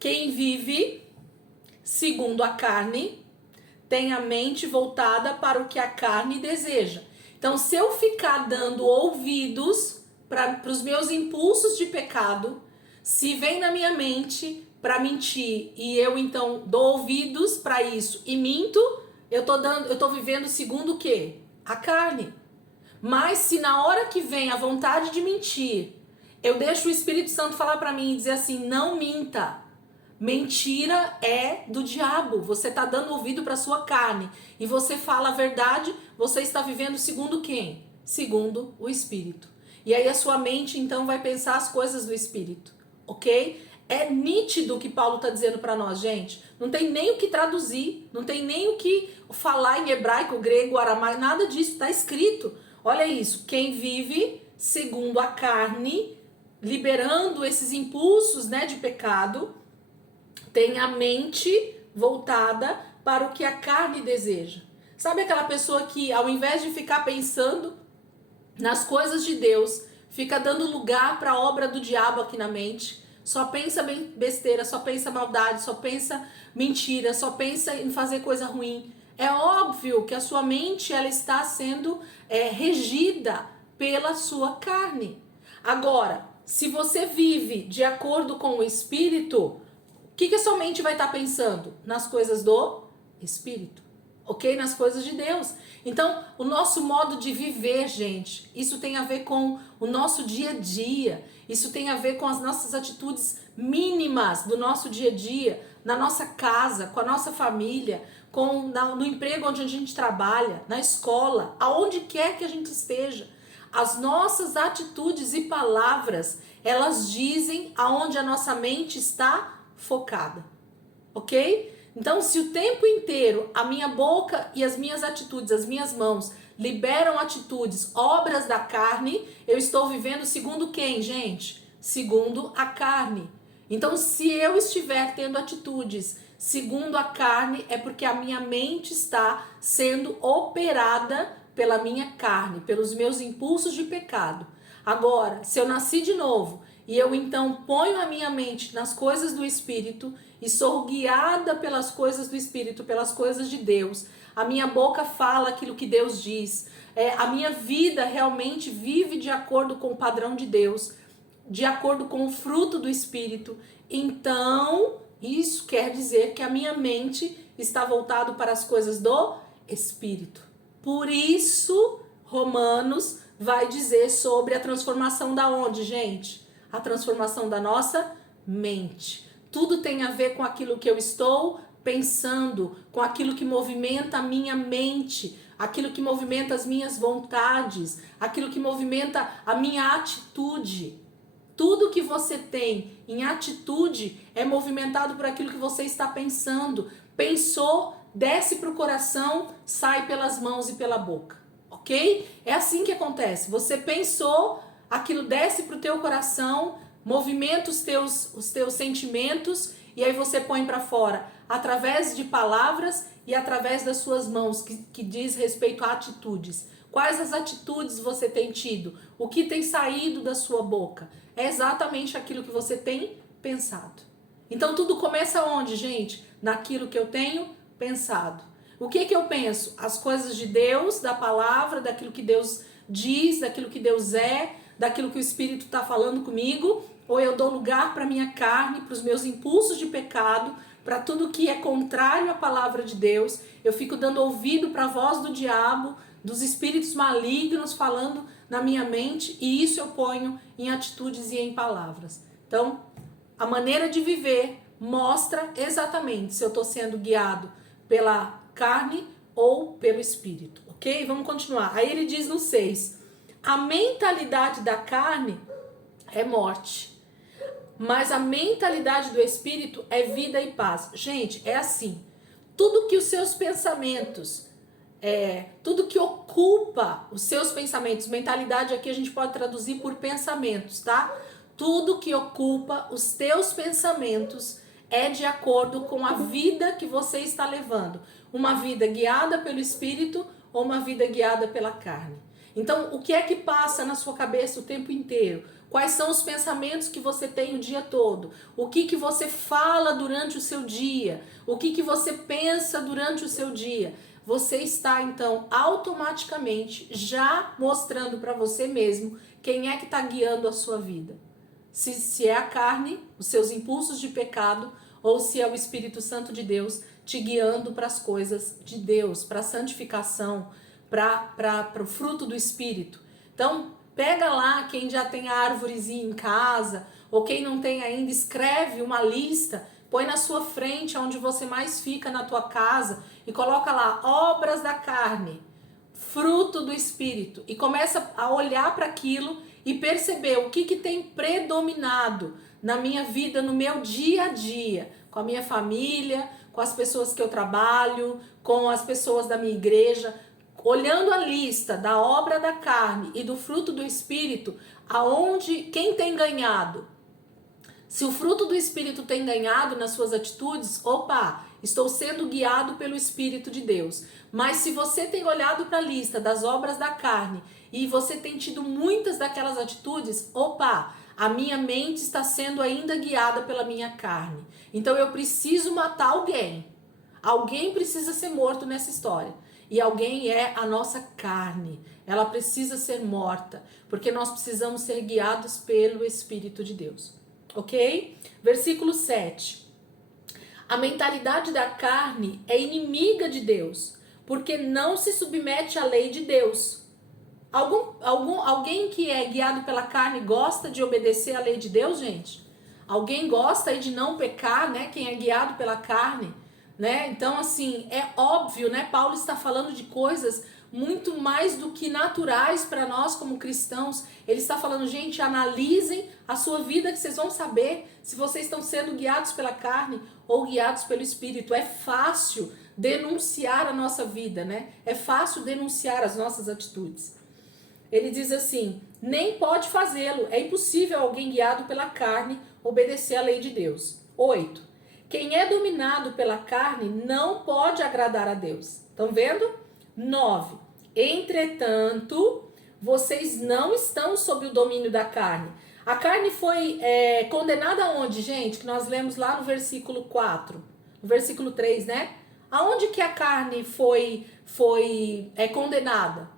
Quem vive segundo a carne tem a mente voltada para o que a carne deseja. Então, se eu ficar dando ouvidos para os meus impulsos de pecado, se vem na minha mente para mentir e eu então dou ouvidos para isso e minto, eu tô vivendo segundo o quê? A carne. Mas se na hora que vem a vontade de mentir, eu deixo o Espírito Santo falar para mim e dizer assim, não minta. Mentira é do diabo. Você está dando ouvido para sua carne. E você fala a verdade, você está vivendo segundo quem? Segundo o Espírito. E aí a sua mente então vai pensar as coisas do Espírito. Ok? É nítido o que Paulo está dizendo para nós, gente. Não tem nem o que traduzir. Não tem nem o que falar em hebraico, grego, aramaico. Nada disso. Está escrito. Olha isso. Quem vive segundo a carne, liberando esses impulsos, de pecado, tem a mente voltada para o que a carne deseja. Sabe aquela pessoa que, ao invés de ficar pensando nas coisas de Deus, fica dando lugar para a obra do diabo aqui na mente, só pensa besteira, só pensa maldade, só pensa mentira, só pensa em fazer coisa ruim. É óbvio que a sua mente ela está sendo regida pela sua carne. Agora, se você vive de acordo com o Espírito, o que a sua mente vai estar pensando? Nas coisas do Espírito. ok? Nas coisas de Deus. Então, o nosso modo de viver, gente, isso tem a ver com o nosso dia a dia, isso tem a ver com as nossas atitudes mínimas do nosso dia a dia, na nossa casa, com a nossa família, no emprego onde a gente trabalha, na escola, aonde quer que a gente esteja. As nossas atitudes e palavras, elas dizem aonde a nossa mente está focada, ok? Então, se o tempo inteiro a minha boca e as minhas atitudes, as minhas mãos liberam atitudes, obras da carne, eu estou vivendo segundo quem, gente? Segundo a carne. Então, se eu estiver tendo atitudes segundo a carne, é porque a minha mente está sendo operada pela minha carne, pelos meus impulsos de pecado. Agora, se eu nasci de novo e eu então ponho a minha mente nas coisas do Espírito e sou guiada pelas coisas do Espírito, pelas coisas de Deus, a minha boca fala aquilo que Deus diz, a minha vida realmente vive de acordo com o padrão de Deus, de acordo com o fruto do Espírito, então isso quer dizer que a minha mente está voltada para as coisas do Espírito. Por isso, Romanos vai dizer sobre a transformação da onde, gente? A transformação da nossa mente. Tudo tem a ver com aquilo que eu estou pensando, com aquilo que movimenta a minha mente, aquilo que movimenta as minhas vontades, aquilo que movimenta a minha atitude. Tudo que você tem em atitude é movimentado por aquilo que você está pensando. Pensou, desce para o coração, sai pelas mãos e pela boca, ok? É assim que acontece. Você pensou, aquilo desce para o teu coração, movimenta os teus sentimentos e aí você põe para fora através de palavras e através das suas mãos, que diz respeito a atitudes. Quais as atitudes você tem tido? O que tem saído da sua boca? É exatamente aquilo que você tem pensado. Então tudo começa onde, gente? Naquilo que eu tenho pensado. O que eu penso? As coisas de Deus, da palavra, daquilo que Deus diz, daquilo que Deus é, daquilo que o Espírito está falando comigo, ou eu dou lugar para minha carne, para os meus impulsos de pecado, para tudo que é contrário à palavra de Deus, eu fico dando ouvido para a voz do diabo, dos espíritos malignos falando na minha mente, e isso eu ponho em atitudes e em palavras. Então, a maneira de viver mostra exatamente se eu estou sendo guiado pela carne ou pelo Espírito, ok? Vamos continuar. Aí ele diz no 6, a mentalidade da carne é morte, mas a mentalidade do Espírito é vida e paz. Gente, é assim, tudo que os seus pensamentos, tudo que ocupa os seus pensamentos, mentalidade aqui a gente pode traduzir por pensamentos, tá? Tudo que ocupa os teus pensamentos é de acordo com a vida que você está levando. Uma vida guiada pelo Espírito ou uma vida guiada pela carne. Então, o que é que passa na sua cabeça o tempo inteiro? Quais são os pensamentos que você tem o dia todo? O que você fala durante o seu dia? O que você pensa durante o seu dia? Você está, então, automaticamente já mostrando para você mesmo quem é que está guiando a sua vida. Se é a carne, os seus impulsos de pecado, ou se é o Espírito Santo de Deus te guiando para as coisas de Deus, para a santificação, para o fruto do Espírito. Então, pega lá quem já tem a árvorezinha em casa, ou quem não tem ainda, escreve uma lista, põe na sua frente, onde você mais fica na tua casa, e coloca lá, obras da carne, fruto do Espírito, e começa a olhar para aquilo e perceber o que tem predominado na minha vida, no meu dia a dia, com a minha família, com as pessoas que eu trabalho, com as pessoas da minha igreja, olhando a lista da obra da carne e do fruto do Espírito, quem tem ganhado? Se o fruto do Espírito tem ganhado nas suas atitudes, opa, estou sendo guiado pelo Espírito de Deus. Mas se você tem olhado para a lista das obras da carne e você tem tido muitas daquelas atitudes, opa, a minha mente está sendo ainda guiada pela minha carne. Então eu preciso matar alguém. Alguém precisa ser morto nessa história. E alguém é a nossa carne. Ela precisa ser morta, porque nós precisamos ser guiados pelo Espírito de Deus. Ok? Versículo 7. A mentalidade da carne é inimiga de Deus, porque não se submete à lei de Deus. Alguém que é guiado pela carne gosta de obedecer à lei de Deus, gente? Alguém gosta aí de não pecar, né? Quem é guiado pela carne, né? Então, assim, é óbvio, né? Paulo está falando de coisas muito mais do que naturais para nós como cristãos. Ele está falando, gente, analisem a sua vida que vocês vão saber se vocês estão sendo guiados pela carne ou guiados pelo Espírito. É fácil denunciar a nossa vida, né? É fácil denunciar as nossas atitudes. Ele diz assim, nem pode fazê-lo. É impossível alguém guiado pela carne obedecer à lei de Deus. 8. Quem é dominado pela carne não pode agradar a Deus. Estão vendo? 9. Entretanto, vocês não estão sob o domínio da carne. A carne foi condenada aonde, gente? Que nós lemos lá no versículo 4. No versículo 3, né? Aonde que a carne foi condenada?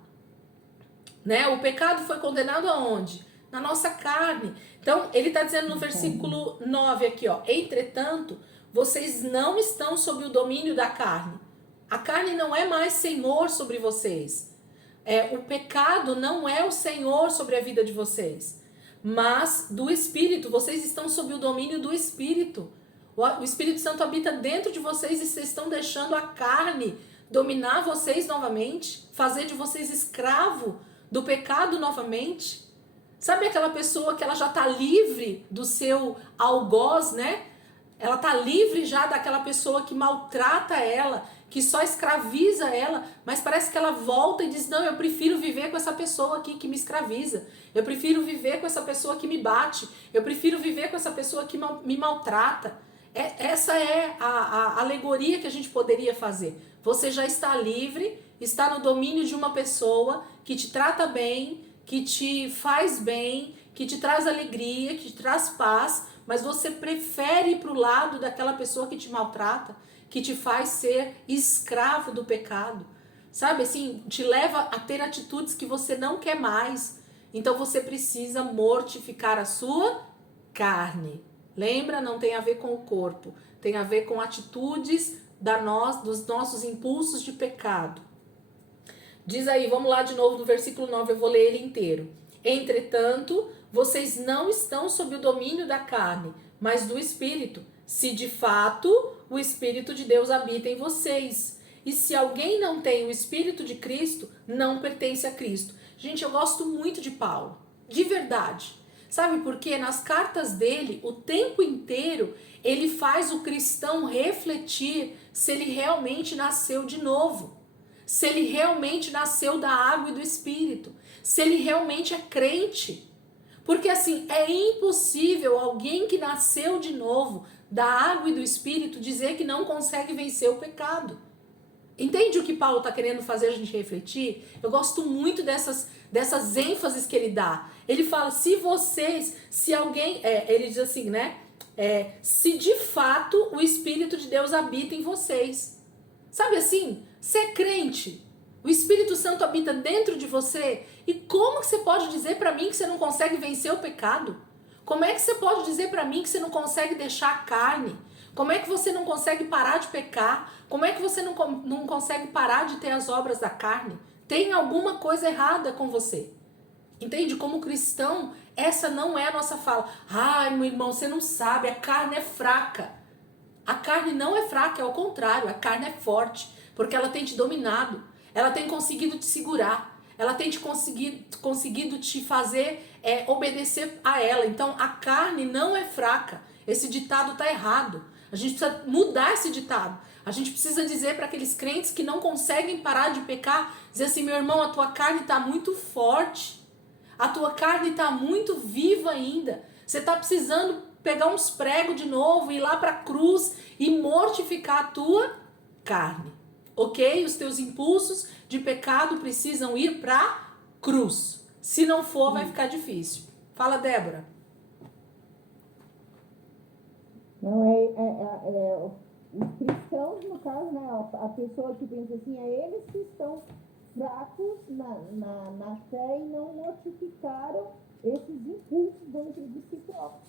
Né? O pecado foi condenado aonde? Na nossa carne. Então, ele está dizendo no versículo 9 aqui, ó. Entretanto, vocês não estão sob o domínio da carne. A carne não é mais senhor sobre vocês. O pecado não é o senhor sobre a vida de vocês. Mas do Espírito, vocês estão sob o domínio do Espírito. O Espírito Santo habita dentro de vocês e vocês estão deixando a carne dominar vocês novamente, fazer de vocês escravo do pecado novamente. Sabe aquela pessoa que ela já está livre do seu algoz, né? Ela está livre já daquela pessoa que maltrata ela, que só escraviza ela, mas parece que ela volta e diz, não, eu prefiro viver com essa pessoa aqui que me escraviza, eu prefiro viver com essa pessoa que me bate, eu prefiro viver com essa pessoa que me maltrata. Essa é a alegoria que a gente poderia fazer. Você já está livre, está no domínio de uma pessoa que te trata bem, que te faz bem, que te traz alegria, que te traz paz, mas você prefere ir para o lado daquela pessoa que te maltrata, que te faz ser escravo do pecado. Sabe assim, te leva a ter atitudes que você não quer mais. Então você precisa mortificar a sua carne. Lembra? Não tem a ver com o corpo, tem a ver com atitudes dos nossos impulsos de pecado. Diz aí, vamos lá de novo no versículo 9, eu vou ler ele inteiro. Entretanto, vocês não estão sob o domínio da carne, mas do Espírito, se de fato o Espírito de Deus habita em vocês. E se alguém não tem o Espírito de Cristo, não pertence a Cristo. Gente, eu gosto muito de Paulo, de verdade. Sabe por quê? Nas cartas dele, o tempo inteiro, ele faz o cristão refletir se ele realmente nasceu de novo. Se ele realmente nasceu da água e do Espírito. Se ele realmente é crente. Porque assim, é impossível alguém que nasceu de novo da água e do Espírito dizer que não consegue vencer o pecado. Entende o que Paulo está querendo fazer a gente refletir? Eu gosto muito dessas ênfases que ele dá. Ele fala, se alguém, ele diz assim, né? Se de fato o Espírito de Deus habita em vocês. Sabe assim, você é crente, o Espírito Santo habita dentro de você, e como que você pode dizer para mim que você não consegue vencer o pecado? Como é que você pode dizer para mim que você não consegue deixar a carne? Como é que você não consegue parar de pecar? Como é que você não consegue parar de ter as obras da carne? Tem alguma coisa errada com você. Entende? Como cristão, essa não é a nossa fala. Ai, meu irmão, você não sabe, a carne é fraca. A carne não é fraca, é ao contrário, a carne é forte, porque ela tem te dominado, ela tem conseguido te segurar, ela tem conseguido te fazer obedecer a ela. Então a carne não é fraca, esse ditado está errado. A gente precisa mudar esse ditado. A gente precisa dizer para aqueles crentes que não conseguem parar de pecar, dizer assim, meu irmão, a tua carne está muito forte, a tua carne está muito viva ainda, você está precisando pegar uns pregos de novo, ir lá para a cruz e mortificar a tua carne, ok? Os teus impulsos de pecado precisam ir para a cruz. Se não for, vai ficar difícil. Fala, Débora. Não, os cristãos, no caso, né, a pessoa que pensa assim, eles que estão fracos na fé e não mortificaram esses impulsos dentro de si próprios.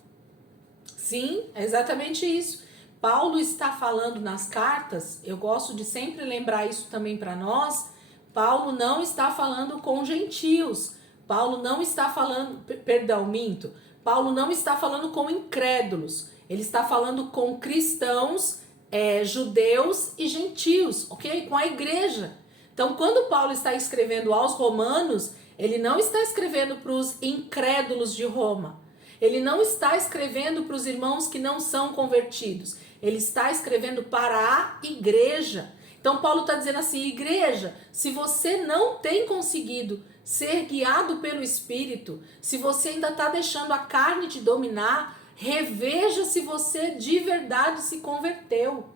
Sim, é exatamente isso. Paulo está falando nas cartas, eu gosto de sempre lembrar isso também para nós, Paulo não está falando com gentios, Paulo não está falando, perdão, minto, Paulo não está falando com incrédulos, ele está falando com cristãos, judeus e gentios, ok? Com a igreja. Então, quando Paulo está escrevendo aos romanos, ele não está escrevendo para os incrédulos de Roma, ele não está escrevendo para os irmãos que não são convertidos, ele está escrevendo para a igreja. Então Paulo está dizendo assim, igreja, se você não tem conseguido ser guiado pelo Espírito, se você ainda está deixando a carne te dominar, reveja se você de verdade se converteu.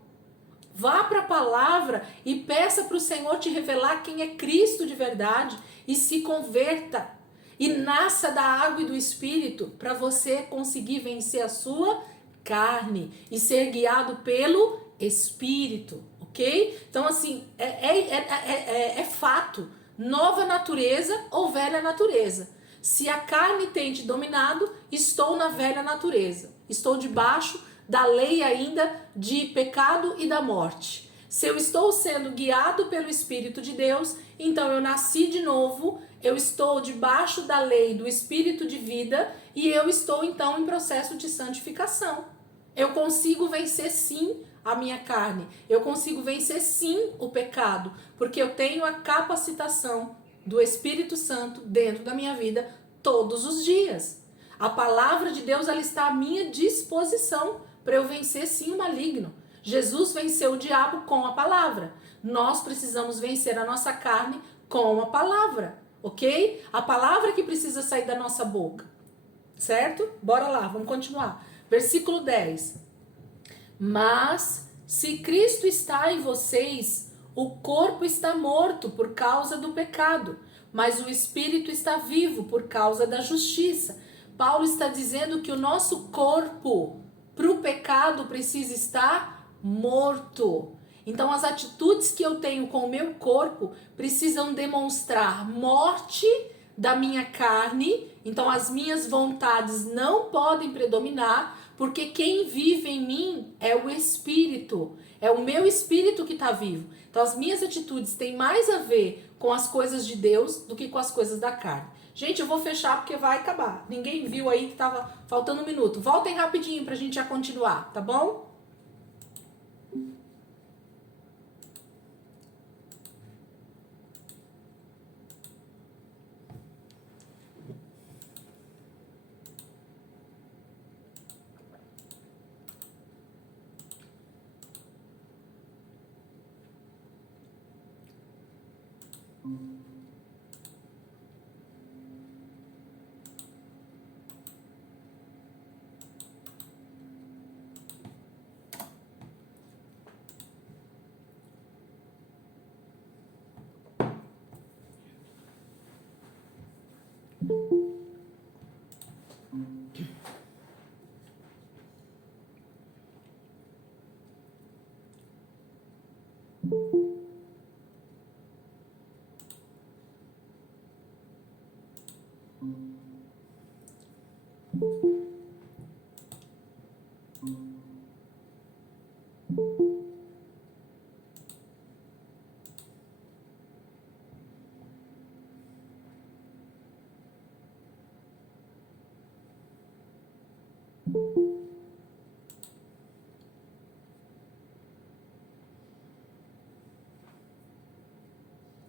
Vá para a palavra e peça para o Senhor te revelar quem é Cristo de verdade e se converta. E nasça da água e do Espírito para você conseguir vencer a sua carne e ser guiado pelo Espírito, ok? Então assim, é fato, nova natureza ou velha natureza. Se a carne tem te dominado, estou na velha natureza, estou debaixo da lei ainda de pecado e da morte. Se eu estou sendo guiado pelo Espírito de Deus, então eu nasci de novo, eu estou debaixo da lei do Espírito de vida e eu estou então em processo de santificação. Eu consigo vencer sim a minha carne, eu consigo vencer sim o pecado, porque eu tenho a capacitação do Espírito Santo dentro da minha vida todos os dias. A palavra de Deus, ela está à minha disposição para eu vencer sim o maligno. Jesus venceu o diabo com a palavra. Nós precisamos vencer a nossa carne com a palavra, ok? A palavra que precisa sair da nossa boca, certo? Bora lá, vamos continuar. Versículo 10. Mas se Cristo está em vocês, o corpo está morto por causa do pecado, mas o espírito está vivo por causa da justiça. Paulo está dizendo que o nosso corpo para o pecado precisa estar morto. Então as atitudes que eu tenho com o meu corpo precisam demonstrar morte da minha carne. Então as minhas vontades não podem predominar, porque quem vive em mim é o Espírito, é o meu Espírito que está vivo. Então as minhas atitudes têm mais a ver com as coisas de Deus do que com as coisas da carne. Gente, eu vou fechar porque vai acabar. Ninguém viu aí que estava faltando um minuto. Voltem rapidinho para a gente já continuar, tá bom?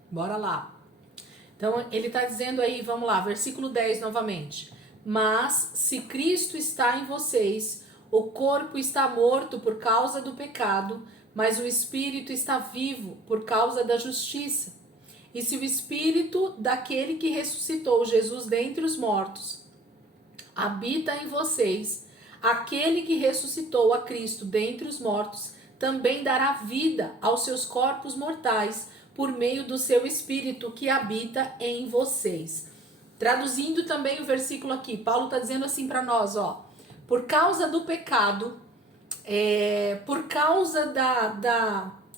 Bora lá. Então, ele está dizendo aí, vamos lá, versículo 10 novamente. Mas, se Cristo está em vocês, o corpo está morto por causa do pecado, mas o espírito está vivo por causa da justiça. E se o espírito daquele que ressuscitou Jesus dentre os mortos habita em vocês, aquele que ressuscitou a Cristo dentre os mortos também dará vida aos seus corpos mortais por meio do seu Espírito que habita em vocês. Traduzindo também o versículo aqui, Paulo está dizendo assim para nós, ó, por causa do pecado, por causa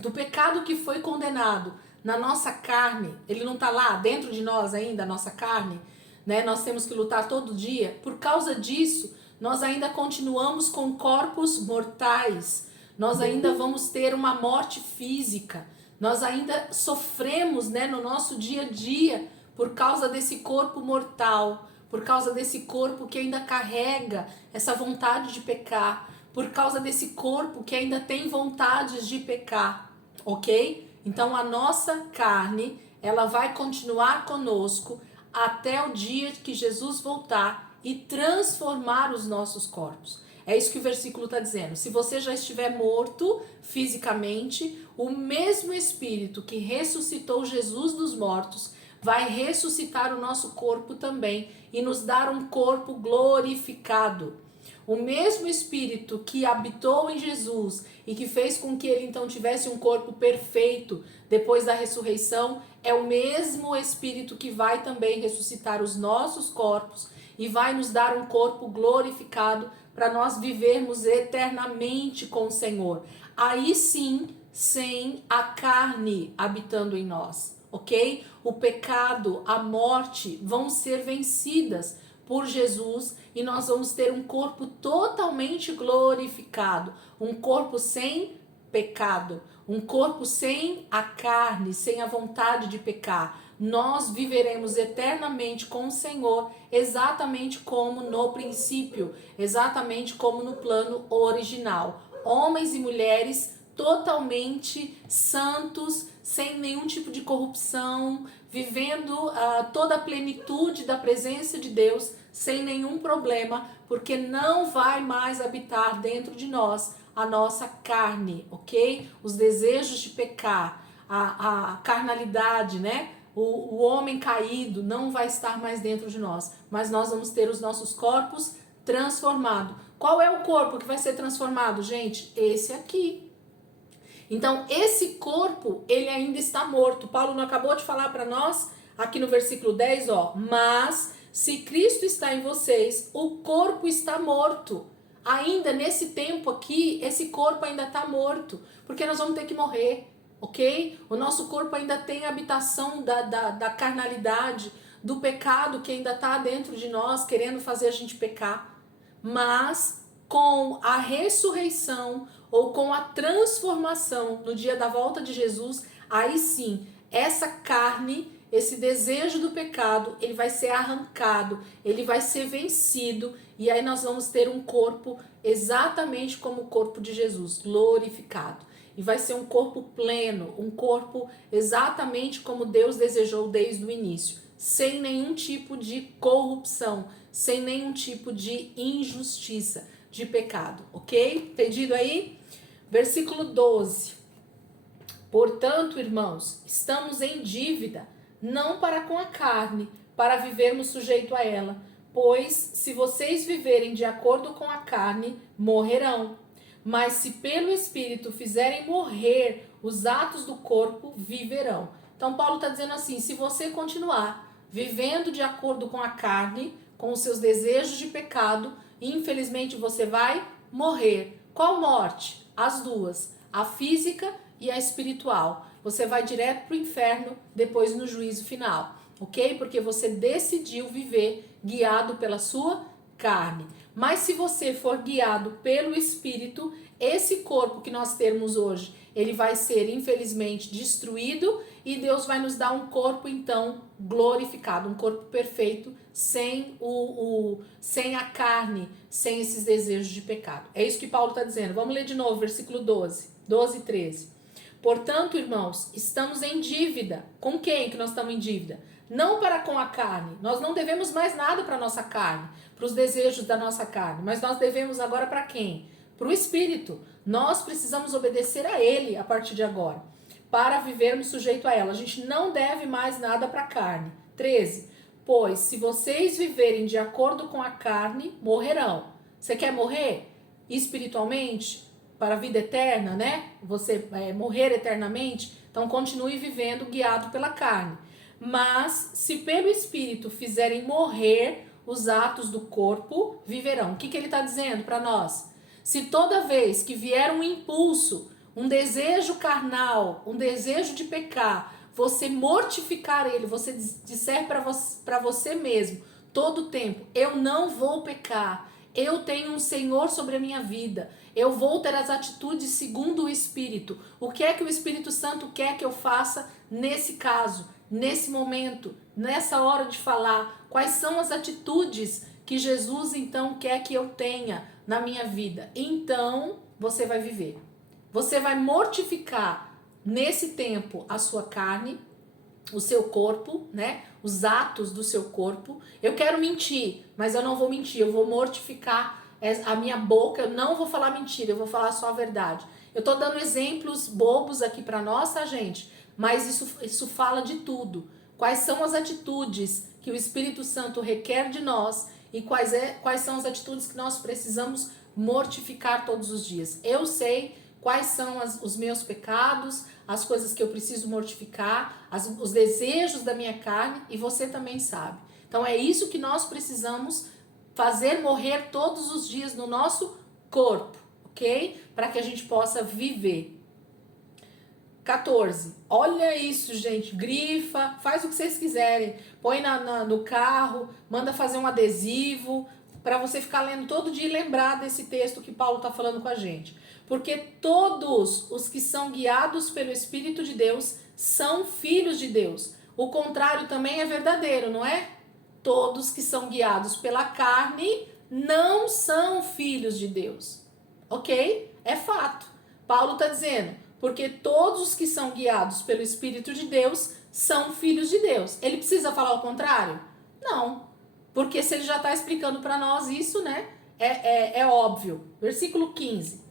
do pecado que foi condenado na nossa carne, ele não está lá dentro de nós ainda, a nossa carne, né? Nós temos que lutar todo dia. Por causa disso, nós ainda continuamos com corpos mortais. nós ainda vamos ter uma morte física, nós ainda sofremos, né, no nosso dia a dia por causa desse corpo mortal, por causa desse corpo que ainda carrega essa vontade de pecar, por causa desse corpo que ainda tem vontades de pecar, ok? Então a nossa carne, ela vai continuar conosco até o dia que Jesus voltar e transformar os nossos corpos. É isso que o versículo está dizendo. Se você já estiver morto fisicamente, o mesmo Espírito que ressuscitou Jesus dos mortos vai ressuscitar o nosso corpo também e nos dar um corpo glorificado. O mesmo Espírito que habitou em Jesus e que fez com que ele então tivesse um corpo perfeito depois da ressurreição, é o mesmo Espírito que vai também ressuscitar os nossos corpos e vai nos dar um corpo glorificado para nós vivermos eternamente com o Senhor. Aí sim, sem a carne habitando em nós, ok? O pecado, a morte vão ser vencidas por Jesus e nós vamos ter um corpo totalmente glorificado, um corpo sem pecado, um corpo sem a carne, sem a vontade de pecar. Nós viveremos eternamente com o Senhor, exatamente como no princípio, exatamente como no plano original. Homens e mulheres totalmente santos, sem nenhum tipo de corrupção, vivendo toda a plenitude da presença de Deus, sem nenhum problema, porque não vai mais habitar dentro de nós a nossa carne, ok? Os desejos de pecar, a carnalidade, né? O homem caído não vai estar mais dentro de nós, mas nós vamos ter os nossos corpos transformados. Qual é o corpo que vai ser transformado, gente? Esse aqui. Então, esse corpo, ele ainda está morto. Paulo não acabou de falar para nós, aqui no versículo 10, ó. Mas, se Cristo está em vocês, o corpo está morto. Ainda nesse tempo aqui, esse corpo ainda está morto. Porque nós vamos ter que morrer, ok? O nosso corpo ainda tem a habitação da carnalidade, do pecado que ainda está dentro de nós, querendo fazer a gente pecar. Mas, com a ressurreição ou com a transformação no dia da volta de Jesus, aí sim, essa carne, esse desejo do pecado, ele vai ser arrancado, ele vai ser vencido, e aí nós vamos ter um corpo exatamente como o corpo de Jesus, glorificado. E vai ser um corpo pleno, um corpo exatamente como Deus desejou desde o início, sem nenhum tipo de corrupção, sem nenhum tipo de injustiça, de pecado, ok? Entendido aí? Versículo 12. Portanto, irmãos, estamos em dívida, não para com a carne, para vivermos sujeito a ela. Pois, se vocês viverem de acordo com a carne, morrerão. Mas se pelo Espírito fizerem morrer os atos do corpo, viverão. Então, Paulo está dizendo assim, se você continuar vivendo de acordo com a carne, com os seus desejos de pecado, infelizmente você vai morrer. Qual morte? As duas, a física e a espiritual. Você vai direto para o inferno depois no juízo final, ok? Porque você decidiu viver guiado pela sua carne. Mas se você for guiado pelo Espírito, esse corpo que nós temos hoje, ele vai ser infelizmente destruído e Deus vai nos dar um corpo então glorificado, um corpo perfeito, sem a carne, sem esses desejos de pecado. É isso que Paulo está dizendo. Vamos ler de novo, versículo 12 e 13. Portanto, irmãos, estamos em dívida. Com quem que nós estamos em dívida? Não para com a carne. Nós não devemos mais nada para a nossa carne, para os desejos da nossa carne, mas nós devemos agora para quem? Para o Espírito. Nós precisamos obedecer a Ele a partir de agora, para vivermos sujeito a ela. A gente não deve mais nada para a carne. 13. Pois se vocês viverem de acordo com a carne, morrerão. Você quer morrer espiritualmente? Para a vida eterna, né? Você morrer eternamente? Então continue vivendo guiado pela carne. Mas se pelo Espírito fizerem morrer os atos do corpo, viverão. O que ele está dizendo para nós? Se toda vez que vier um impulso, um desejo carnal, um desejo de pecar, você mortificar ele, você disser para você mesmo, todo o tempo, eu não vou pecar, eu tenho um Senhor sobre a minha vida, eu vou ter as atitudes segundo o Espírito. O que é que o Espírito Santo quer que eu faça nesse caso, nesse momento, nessa hora de falar? Quais são as atitudes que Jesus então quer que eu tenha na minha vida? Então você vai viver. Você vai mortificar nesse tempo a sua carne, o seu corpo, né? Os atos do seu corpo. Eu quero mentir, mas eu não vou mentir, eu vou mortificar a minha boca, eu não vou falar mentira, eu vou falar só a verdade. Eu tô dando exemplos bobos aqui para nós, tá, gente? Mas isso fala de tudo. Quais são as atitudes que o Espírito Santo requer de nós e quais são as atitudes que nós precisamos mortificar todos os dias. Eu sei quais são os meus pecados, as coisas que eu preciso mortificar, os desejos da minha carne, e você também sabe. Então é isso que nós precisamos fazer morrer todos os dias no nosso corpo, ok? Para que a gente possa viver. 14. Olha isso, gente. Grifa, faz o que vocês quiserem. Põe no carro, manda fazer um adesivo, para você ficar lendo todo dia e lembrar desse texto que Paulo está falando com a gente. Porque todos os que são guiados pelo Espírito de Deus são filhos de Deus. O contrário também é verdadeiro, não é? Todos que são guiados pela carne não são filhos de Deus. Ok? É fato. Paulo está dizendo, porque todos os que são guiados pelo Espírito de Deus são filhos de Deus. Ele precisa falar o contrário? Não. Porque se ele já está explicando para nós isso, né? É óbvio. Versículo 15.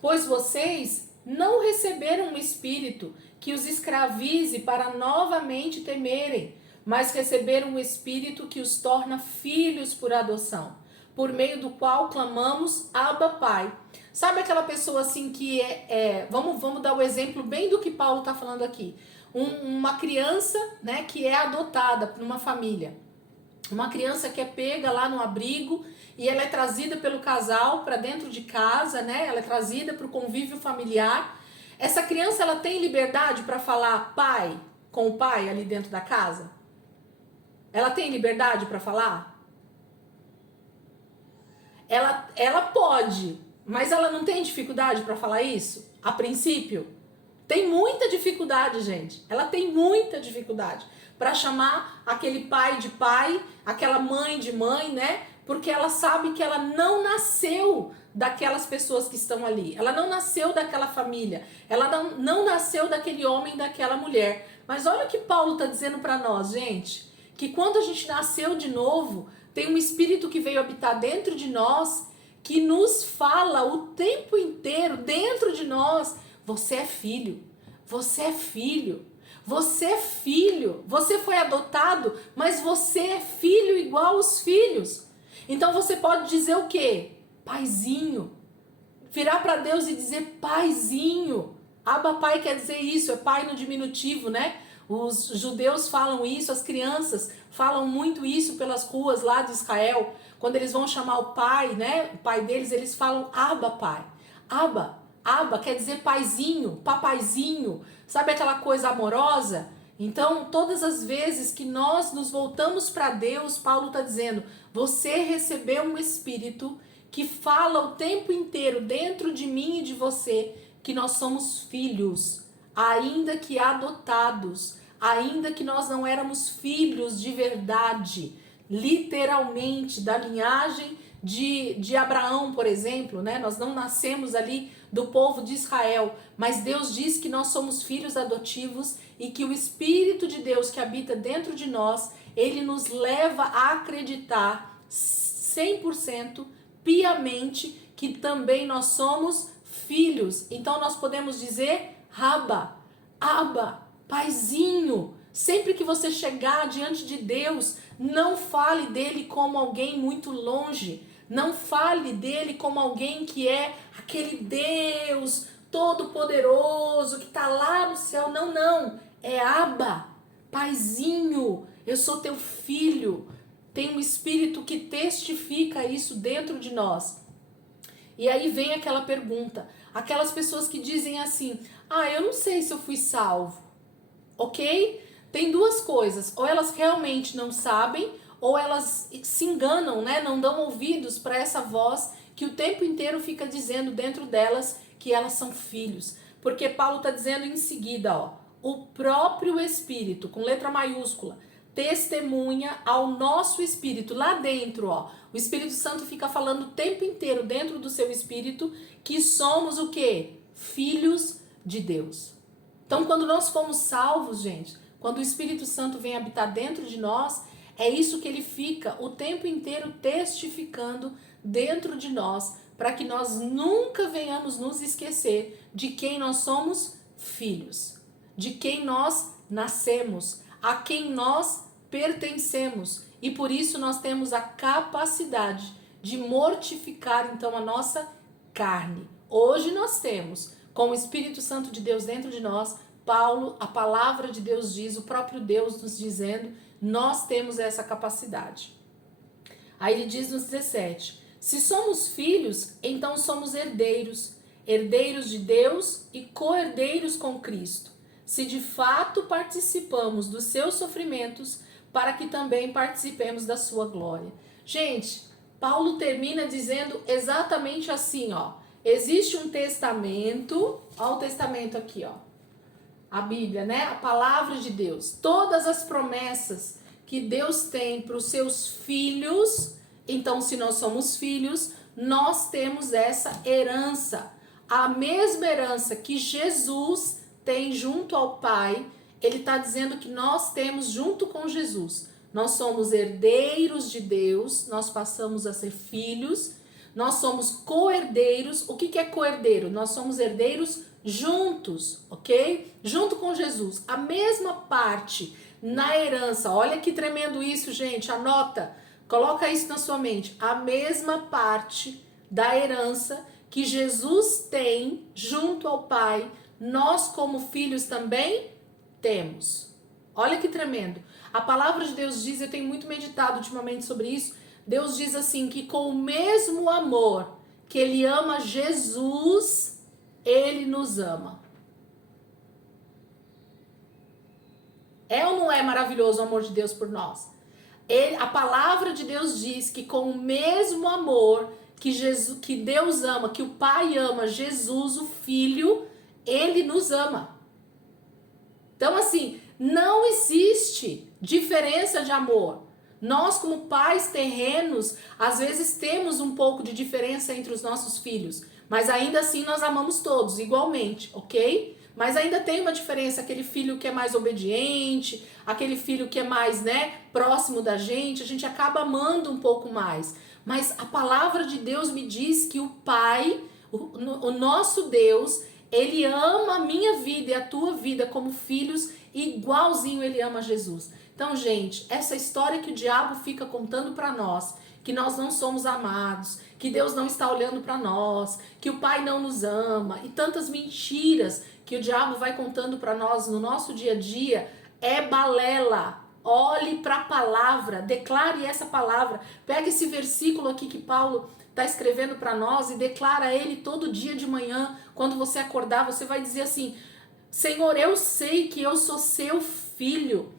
Pois vocês não receberam um espírito que os escravize para novamente temerem, mas receberam um espírito que os torna filhos por adoção, por meio do qual clamamos Abba, Pai. Sabe aquela pessoa assim que vamos dar o exemplo bem do que Paulo está falando aqui. Uma criança, né, que é adotada por uma família. Uma criança que é pega lá no abrigo e ela é trazida pelo casal para dentro de casa, né? Ela é trazida para o convívio familiar. Essa criança, ela tem liberdade para falar pai com o pai ali dentro da casa? Ela tem liberdade para falar? Ela pode, mas ela não tem dificuldade para falar isso? A princípio? Tem muita dificuldade, gente. Ela tem muita dificuldade para chamar aquele pai de pai, aquela mãe de mãe, né? Porque ela sabe que ela não nasceu daquelas pessoas que estão ali. Ela não nasceu daquela família. Ela não nasceu daquele homem, daquela mulher. Mas olha o que Paulo está dizendo para nós, gente. Que quando a gente nasceu de novo, tem um espírito que veio habitar dentro de nós, que nos fala o tempo inteiro dentro de nós. Você é filho. Você é filho. Você é filho. Você foi adotado, mas você é filho igual os filhos. Então você pode dizer o quê? Paizinho. Virar para Deus e dizer paizinho. Abba Pai quer dizer isso, é pai no diminutivo, né? Os judeus falam isso, as crianças falam muito isso pelas ruas lá de Israel. Quando eles vão chamar o pai, né? O pai deles, eles falam Abba Pai. Abba quer dizer paizinho, papaizinho. Sabe aquela coisa amorosa? Então, todas as vezes que nós nos voltamos para Deus, Paulo está dizendo, você recebeu um espírito que fala o tempo inteiro dentro de mim e de você que nós somos filhos, ainda que adotados, ainda que nós não éramos filhos de verdade, literalmente, da linhagem de Abraão, por exemplo, né? Nós não nascemos ali do povo de Israel, mas Deus diz que nós somos filhos adotivos e que o Espírito de Deus que habita dentro de nós, ele nos leva a acreditar 100% piamente que também nós somos filhos. Então nós podemos dizer Abba, paizinho. Sempre que você chegar diante de Deus, não fale dele como alguém muito longe. Não fale dele como alguém que é aquele Deus todo-poderoso que está lá no céu. Não. É Abba, paizinho. Eu sou teu filho. Tem um espírito que testifica isso dentro de nós. E aí vem aquela pergunta. Aquelas pessoas que dizem assim, eu não sei se eu fui salvo. Ok? Tem duas coisas. Ou elas realmente não sabem, ou elas se enganam, né? Não dão ouvidos para essa voz que o tempo inteiro fica dizendo dentro delas que elas são filhos. Porque Paulo está dizendo em seguida, ó, o próprio Espírito, com letra maiúscula, testemunha ao nosso espírito, lá dentro, ó. O Espírito Santo fica falando o tempo inteiro dentro do seu espírito que somos o quê? Filhos de Deus. Então, quando nós fomos salvos, gente, quando o Espírito Santo vem habitar dentro de nós, é isso que ele fica o tempo inteiro testificando dentro de nós, para que nós nunca venhamos nos esquecer de quem nós somos filhos, de quem nós nascemos, a quem nós pertencemos. E por isso nós temos a capacidade de mortificar então a nossa carne. Hoje nós temos, com o Espírito Santo de Deus dentro de nós, Paulo, a palavra de Deus diz, o próprio Deus nos dizendo, nós temos essa capacidade. Aí ele diz nos 17, se somos filhos, então somos herdeiros, herdeiros de Deus e co-herdeiros com Cristo, se de fato participamos dos seus sofrimentos, para que também participemos da sua glória. Gente, Paulo termina dizendo exatamente assim, ó, existe um testamento, ó o testamento aqui, ó, a Bíblia, né? A palavra de Deus, todas as promessas que Deus tem para os seus filhos. Então, se nós somos filhos, nós temos essa herança, a mesma herança que Jesus tem junto ao Pai. Ele está dizendo que nós temos junto com Jesus. Nós somos herdeiros de Deus, nós passamos a ser filhos, nós somos co-herdeiros. O que é co-herdeiro? Nós somos herdeiros juntos, ok? Junto com Jesus. A mesma parte na herança. Olha que tremendo isso, gente. Anota, coloca isso na sua mente. A mesma parte da herança que Jesus tem junto ao Pai, nós como filhos também temos. Olha que tremendo. A palavra de Deus diz, eu tenho muito meditado ultimamente sobre isso, Deus diz assim, que com o mesmo amor que ele ama Jesus, ele nos ama. É ou não é maravilhoso o amor de Deus por nós? A palavra de Deus diz que com o mesmo amor que Deus ama, que o Pai ama Jesus, o Filho, ele nos ama. Então, assim, não existe diferença de amor. Nós, como pais terrenos, às vezes temos um pouco de diferença entre os nossos filhos, mas ainda assim nós amamos todos igualmente, ok? Mas ainda tem uma diferença, aquele filho que é mais obediente, aquele filho que é mais, próximo da gente, a gente acaba amando um pouco mais. Mas a palavra de Deus me diz que o Pai, o nosso Deus, ele ama a minha vida e a tua vida como filhos, igualzinho ele ama Jesus. Então, gente, essa história que o diabo fica contando para nós, que nós não somos amados, que Deus não está olhando para nós, que o Pai não nos ama, e tantas mentiras que o diabo vai contando para nós no nosso dia a dia, é balela. Olhe para a palavra, declare essa palavra. Pega esse versículo aqui que Paulo está escrevendo para nós e declara ele todo dia de manhã. Quando você acordar, você vai dizer assim, Senhor, eu sei que eu sou seu filho,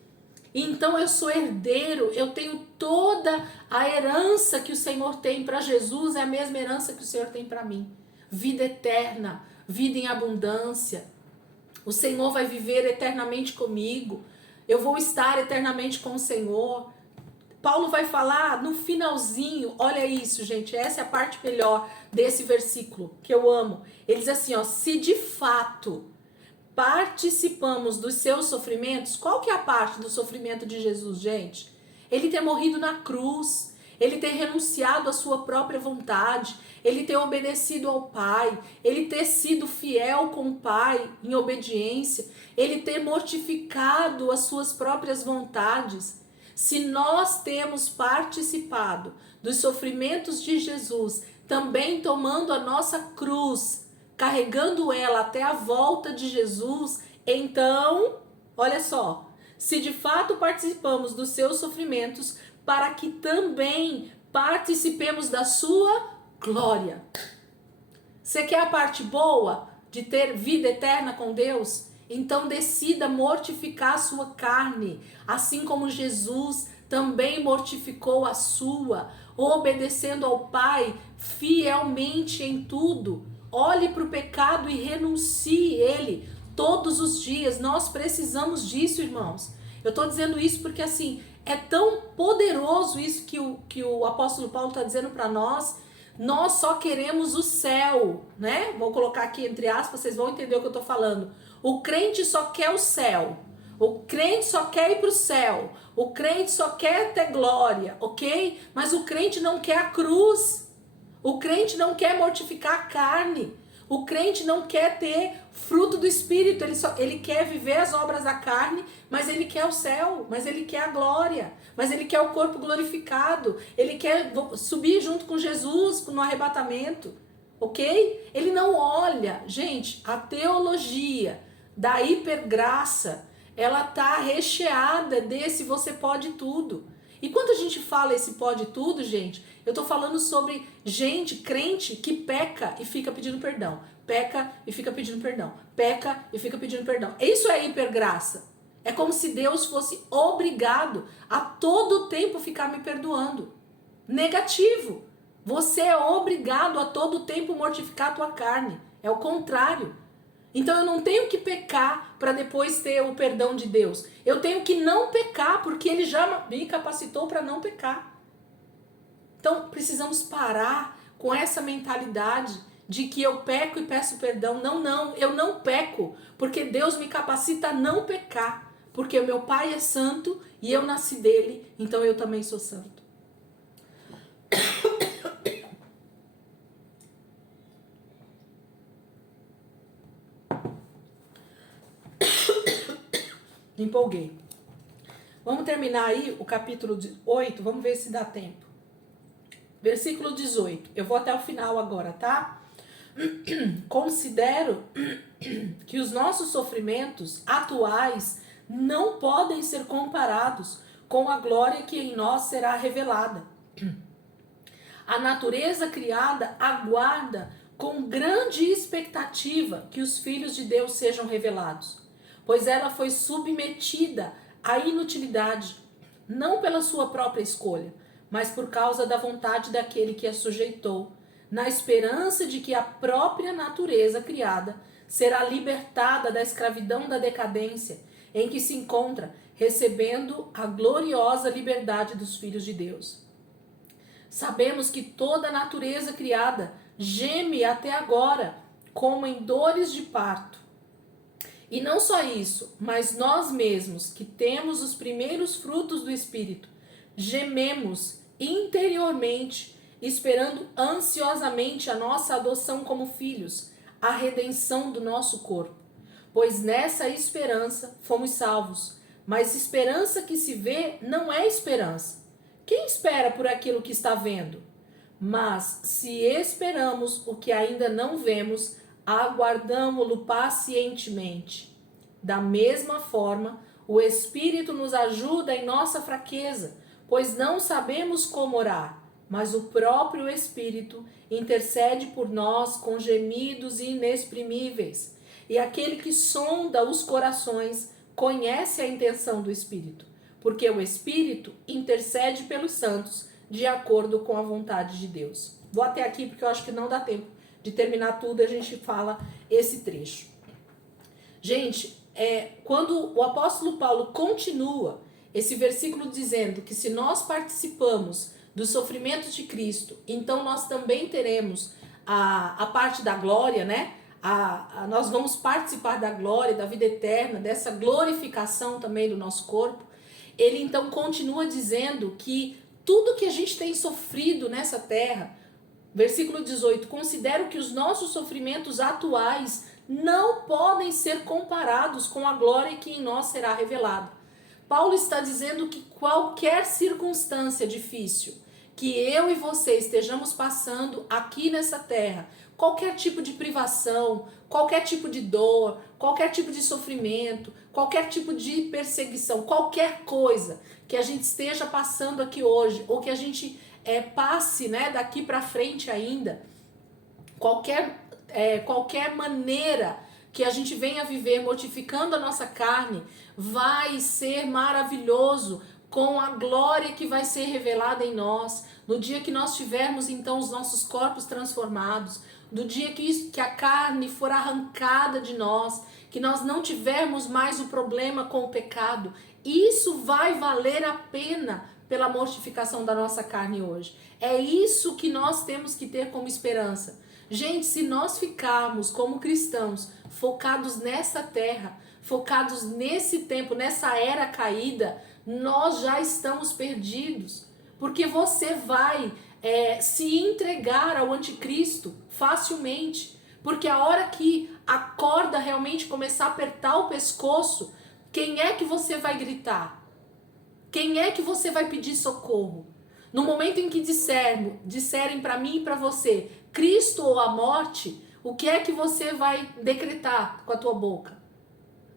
então eu sou herdeiro, eu tenho toda a herança que o Senhor tem para Jesus, é a mesma herança que o Senhor tem para mim. Vida eterna, vida em abundância. O Senhor vai viver eternamente comigo, eu vou estar eternamente com o Senhor. Paulo vai falar no finalzinho, olha isso, gente, essa é a parte melhor desse versículo, que eu amo. Ele diz assim, ó, se de fato participamos dos seus sofrimentos, qual que é a parte do sofrimento de Jesus, gente? Ele ter morrido na cruz, ele ter renunciado à sua própria vontade, ele ter obedecido ao Pai, ele ter sido fiel com o Pai em obediência, ele ter mortificado as suas próprias vontades. Se nós temos participado dos sofrimentos de Jesus, também tomando a nossa cruz, carregando ela até a volta de Jesus, então, olha só, se de fato participamos dos seus sofrimentos, para que também participemos da sua glória. Você quer a parte boa de ter vida eterna com Deus? Então decida mortificar a sua carne, assim como Jesus também mortificou a sua, obedecendo ao Pai fielmente em tudo. Olhe para o pecado e renuncie ele todos os dias. Nós precisamos disso, irmãos. Eu estou dizendo isso porque assim, é tão poderoso isso que o apóstolo Paulo está dizendo para nós. Nós só queremos o céu, né? Vou colocar aqui entre aspas, vocês vão entender o que eu estou falando. O crente só quer o céu. O crente só quer ir para o céu. O crente só quer ter glória, ok? Mas o crente não quer a cruz. O crente não quer mortificar a carne. O crente não quer ter fruto do Espírito. Ele quer viver as obras da carne, mas ele quer o céu, mas ele quer a glória, mas ele quer o corpo glorificado. Ele quer subir junto com Jesus no arrebatamento, ok? Ele não olha. Gente, a teologia da hipergraça, ela tá recheada desse você pode tudo. E quando a gente fala esse pode tudo, gente, eu tô falando sobre gente, crente, que peca e fica pedindo perdão. Peca e fica pedindo perdão. Peca e fica pedindo perdão. Isso é hipergraça. É como se Deus fosse obrigado a todo tempo ficar me perdoando. Negativo. Você é obrigado a todo tempo mortificar a tua carne. É o contrário. Então eu não tenho que pecar para depois ter o perdão de Deus. Eu tenho que não pecar porque Ele já me capacitou para não pecar. Então precisamos parar com essa mentalidade de que eu peco e peço perdão. Não, eu não peco porque Deus me capacita a não pecar. Porque o meu Pai é santo e eu nasci dele, então eu também sou santo. Me empolguei. Vamos terminar aí o capítulo 8, vamos ver se dá tempo. Versículo 18, eu vou até o final agora, tá? Considero que os nossos sofrimentos atuais não podem ser comparados com a glória que em nós será revelada. A natureza criada aguarda com grande expectativa que os filhos de Deus sejam revelados, pois ela foi submetida à inutilidade, não pela sua própria escolha, mas por causa da vontade daquele que a sujeitou, na esperança de que a própria natureza criada será libertada da escravidão da decadência em que se encontra, recebendo a gloriosa liberdade dos filhos de Deus. Sabemos que toda a natureza criada geme até agora, como em dores de parto. E não só isso, mas nós mesmos, que temos os primeiros frutos do Espírito, gememos interiormente, esperando ansiosamente a nossa adoção como filhos, a redenção do nosso corpo. Pois nessa esperança fomos salvos. Mas esperança que se vê não é esperança. Quem espera por aquilo que está vendo? Mas se esperamos o que ainda não vemos, aguardamo-lo pacientemente. Da mesma forma, o Espírito nos ajuda em nossa fraqueza, pois não sabemos como orar, mas o próprio Espírito intercede por nós com gemidos inexprimíveis. E aquele que sonda os corações conhece a intenção do Espírito, porque o Espírito intercede pelos santos de acordo com a vontade de Deus. Vou até aqui porque eu acho que não dá tempo de terminar tudo, a gente fala esse trecho. Gente, quando o apóstolo Paulo continua esse versículo dizendo que se nós participamos dos sofrimentos de Cristo, então nós também teremos a parte da glória, né? Nós vamos participar da glória, da vida eterna, dessa glorificação também do nosso corpo. Ele então continua dizendo que tudo que a gente tem sofrido nessa terra, versículo 18, considero que os nossos sofrimentos atuais não podem ser comparados com a glória que em nós será revelada. Paulo está dizendo que qualquer circunstância difícil que eu e você estejamos passando aqui nessa terra, qualquer tipo de privação, qualquer tipo de dor, qualquer tipo de sofrimento, qualquer tipo de perseguição, qualquer coisa que a gente esteja passando aqui hoje, ou que a gente passe, né, daqui para frente ainda, qualquer maneira que a gente venha viver mortificando a nossa carne, vai ser maravilhoso, com a glória que vai ser revelada em nós, no dia que nós tivermos então os nossos corpos transformados, do dia que a carne for arrancada de nós, que nós não tivermos mais o problema com o pecado, isso vai valer a pena pela mortificação da nossa carne hoje. É isso que nós temos que ter como esperança. Gente, se nós ficarmos como cristãos focados nessa terra, focados nesse tempo, nessa era caída, nós já estamos perdidos. Porque você vai se entregar ao anticristo facilmente. Porque a hora que a corda realmente começar a apertar o pescoço, quem é que você vai gritar? Quem é que você vai pedir socorro? No momento em que disserem para mim e para você, Cristo ou a morte, o que é que você vai decretar com a tua boca?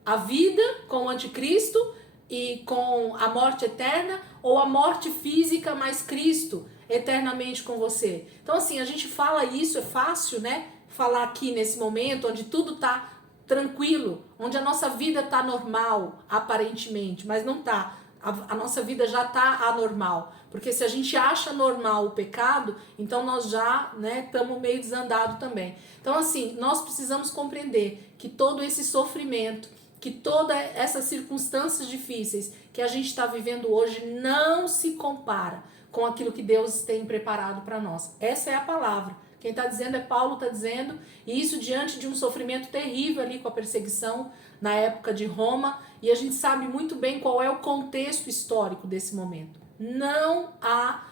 A vida com o anticristo e com a morte eterna, ou a morte física mais Cristo eternamente com você? Então assim, a gente fala isso, é fácil, né? Falar aqui nesse momento onde tudo tá tranquilo, onde a nossa vida tá normal, aparentemente, mas não tá. A nossa vida já tá anormal, porque se a gente acha normal o pecado, então nós já, né, estamos meio desandados também. Então assim, nós precisamos compreender que todo esse sofrimento, que todas essas circunstâncias difíceis que a gente está vivendo hoje não se compara com aquilo que Deus tem preparado para nós. Essa é a palavra. Quem está dizendo é Paulo, está dizendo, e isso diante de um sofrimento terrível ali com a perseguição na época de Roma, e a gente sabe muito bem qual é o contexto histórico desse momento. Não há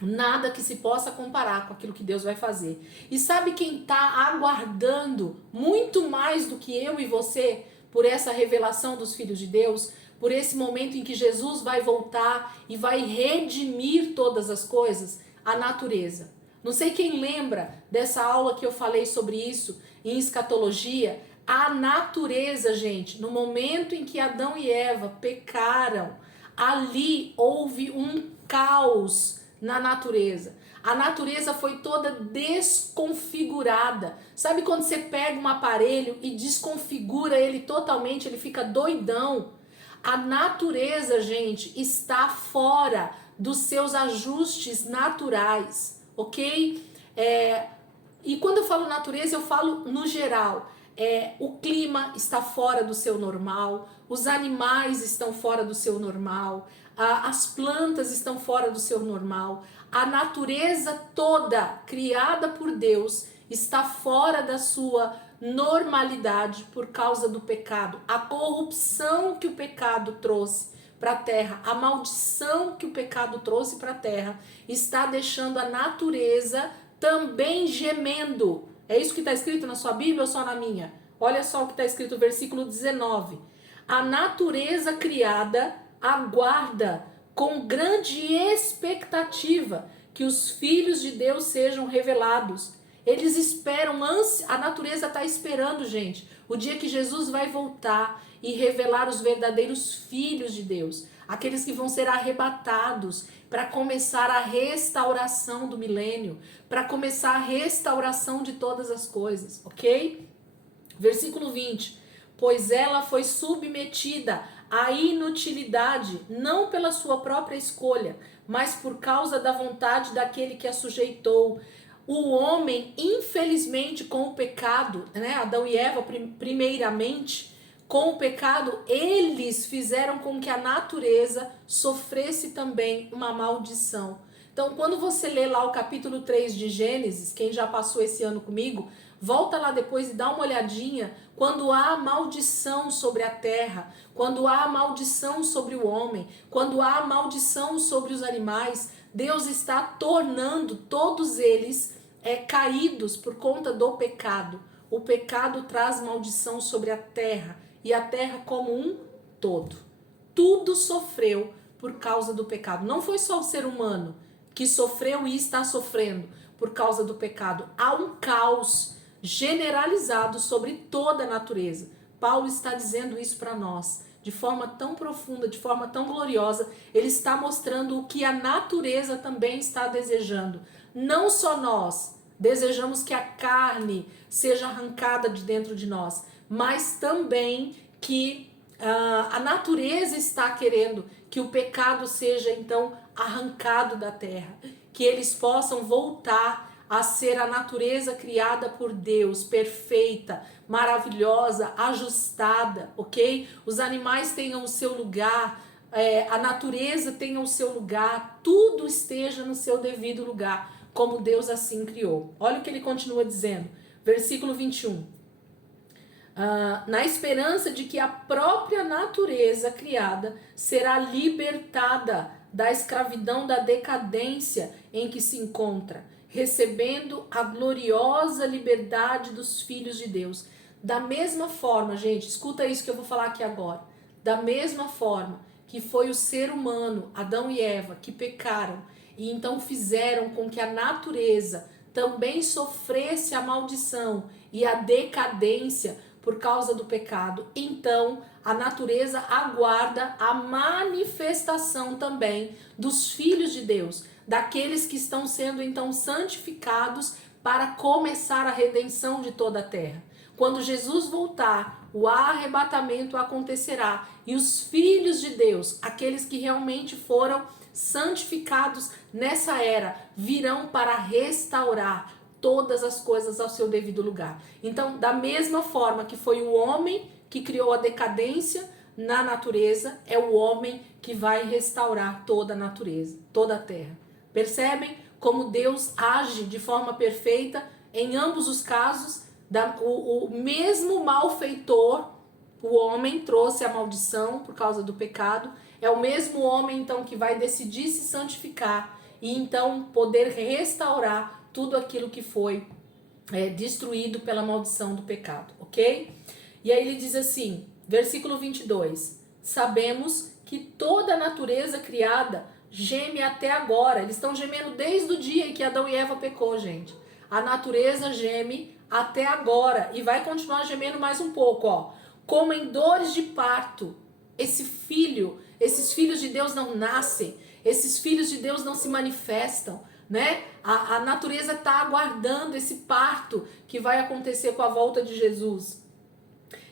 nada que se possa comparar com aquilo que Deus vai fazer. E sabe quem está aguardando muito mais do que eu e você por essa revelação dos filhos de Deus? Por esse momento em que Jesus vai voltar e vai redimir todas as coisas? A natureza. Não sei quem lembra dessa aula que eu falei sobre isso em escatologia. A natureza, gente, no momento em que Adão e Eva pecaram, ali houve um caos na natureza. A natureza foi toda desconfigurada. Sabe quando você pega um aparelho e desconfigura ele totalmente, ele fica doidão? A natureza, gente, está fora dos seus ajustes naturais, ok? E quando eu falo natureza, eu falo no geral. O clima está fora do seu normal, os animais estão fora do seu normal, as plantas estão fora do seu normal, a natureza toda criada por Deus está fora da sua normalidade por causa do pecado, a corrupção que o pecado trouxe para a terra, a maldição que o pecado trouxe para a terra, está deixando a natureza também gemendo. É isso que está escrito na sua Bíblia ou só na minha? Olha só o que está escrito no versículo 19. A natureza criada aguarda com grande expectativa que os filhos de Deus sejam revelados. Eles esperam, a natureza está esperando, gente, o dia que Jesus vai voltar e revelar os verdadeiros filhos de Deus, aqueles que vão ser arrebatados para começar a restauração do milênio, para começar a restauração de todas as coisas, ok? Versículo 20, pois ela foi submetida à inutilidade, não pela sua própria escolha, mas por causa da vontade daquele que a sujeitou. O homem, infelizmente, com o pecado, né, Adão e Eva, primeiramente, com o pecado, eles fizeram com que a natureza sofresse também uma maldição. Então, quando você lê lá o capítulo 3 de Gênesis, quem já passou esse ano comigo, volta lá depois e dá uma olhadinha. Quando há maldição sobre a terra, quando há maldição sobre o homem, quando há maldição sobre os animais, Deus está tornando todos eles caídos por conta do pecado. O pecado traz maldição sobre a terra e a terra como um todo. Tudo sofreu por causa do pecado. Não foi só o ser humano que sofreu e está sofrendo por causa do pecado. Há um caos generalizado sobre toda a natureza. Paulo está dizendo isso para nós de forma tão profunda, de forma tão gloriosa. Ele está mostrando o que a natureza também está desejando. Não só nós desejamos que a carne seja arrancada de dentro de nós, mas também que a natureza está querendo que o pecado seja então arrancado da terra, que eles possam voltar a ser a natureza criada por Deus, perfeita, maravilhosa, ajustada, ok? Os animais tenham o seu lugar, a natureza tenha o seu lugar, tudo esteja no seu devido lugar, como Deus assim criou. Olha o que ele continua dizendo, versículo 21. Na esperança de que a própria natureza criada será libertada da escravidão da decadência em que se encontra, recebendo a gloriosa liberdade dos filhos de Deus. Da mesma forma, gente, escuta isso que eu vou falar aqui agora. Da mesma forma que foi o ser humano, Adão e Eva, que pecaram e então fizeram com que a natureza também sofresse a maldição e a decadência por causa do pecado, então a natureza aguarda a manifestação também dos filhos de Deus, daqueles que estão sendo então santificados para começar a redenção de toda a terra. Quando Jesus voltar, o arrebatamento acontecerá e os filhos de Deus, aqueles que realmente foram santificados nessa era, virão para restaurar todas as coisas ao seu devido lugar. Então, da mesma forma que foi o homem que criou a decadência na natureza, é o homem que vai restaurar toda a natureza, toda a terra. Percebem como Deus age de forma perfeita em ambos os casos? O mesmo malfeitor, o homem, trouxe a maldição por causa do pecado, é o mesmo homem então que vai decidir se santificar e então poder restaurar tudo aquilo que foi destruído pela maldição do pecado, ok? E aí ele diz assim, versículo 22, sabemos que toda a natureza criada geme até agora. Eles estão gemendo desde o dia em que Adão e Eva pecou, gente. A natureza geme até agora e vai continuar gemendo mais um pouco, ó. Como em dores de parto, esses filhos de Deus não nascem, esses filhos de Deus não se manifestam, né? A natureza está aguardando esse parto que vai acontecer com a volta de Jesus.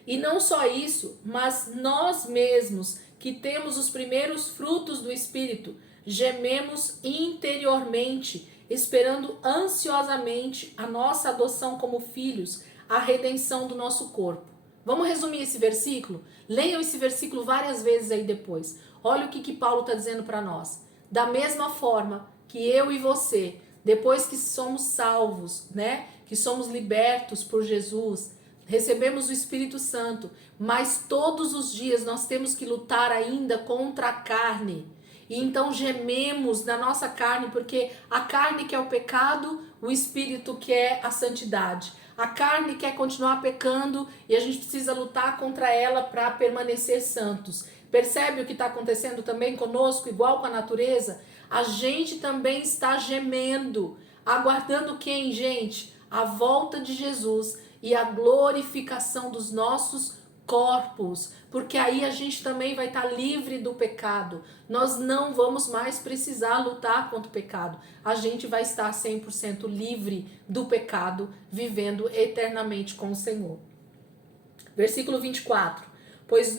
E não só isso, mas nós mesmos que temos os primeiros frutos do Espírito, gememos interiormente, esperando ansiosamente a nossa adoção como filhos, a redenção do nosso corpo. Vamos resumir esse versículo? Leiam esse versículo várias vezes aí depois. Olha o que Paulo está dizendo para nós. Da mesma forma que eu e você, depois que somos salvos, né? Que somos libertos por Jesus, recebemos o Espírito Santo, mas todos os dias nós temos que lutar ainda contra a carne. E então gememos na nossa carne, porque a carne quer o pecado, o Espírito quer a santidade. A carne quer continuar pecando e a gente precisa lutar contra ela para permanecer santos. Percebe o que está acontecendo também conosco, igual com a natureza? A gente também está gemendo, aguardando quem, gente? A volta de Jesus e a glorificação dos nossos corpos, porque aí a gente também vai estar livre do pecado. Nós não vamos mais precisar lutar contra o pecado. A gente vai estar 100% livre do pecado, vivendo eternamente com o Senhor. Versículo 24. Pois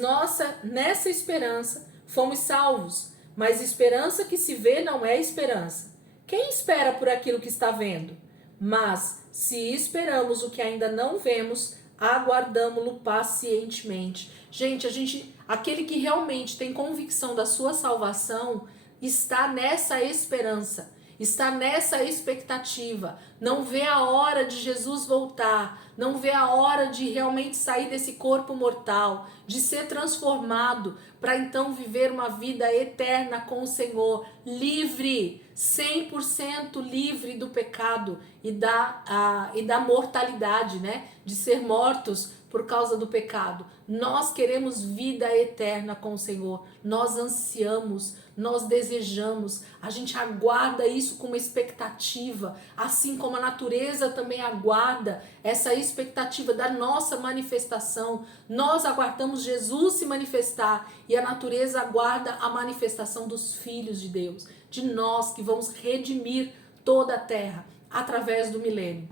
nessa esperança fomos salvos, mas esperança que se vê não é esperança. Quem espera por aquilo que está vendo? Mas se esperamos o que ainda não vemos, aguardamo-lo pacientemente. Gente, aquele que realmente tem convicção da sua salvação está nessa esperança, está nessa expectativa, não vê a hora de Jesus voltar, não vê a hora de realmente sair desse corpo mortal, de ser transformado, para então viver uma vida eterna com o Senhor, livre, 100% livre do pecado e da mortalidade, né? De ser mortos por causa do pecado. Nós queremos vida eterna com o Senhor, nós ansiamos, nós desejamos, a gente aguarda isso com uma expectativa, assim como a natureza também aguarda essa expectativa da nossa manifestação. Nós aguardamos Jesus se manifestar e a natureza aguarda a manifestação dos filhos de Deus, de nós que vamos redimir toda a terra através do milênio.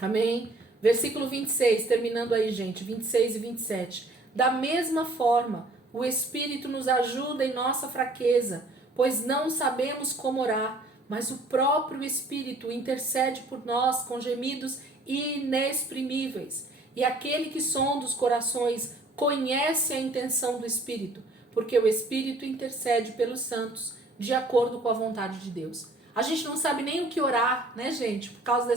Amém? Versículo 26, terminando aí, gente, 26 e 27. Da mesma forma, o Espírito nos ajuda em nossa fraqueza, pois não sabemos como orar, mas o próprio Espírito intercede por nós com gemidos inexprimíveis. E aquele que sonda os corações conhece a intenção do Espírito, porque o Espírito intercede pelos santos de acordo com a vontade de Deus. A gente não sabe nem o que orar, né, gente? Por causa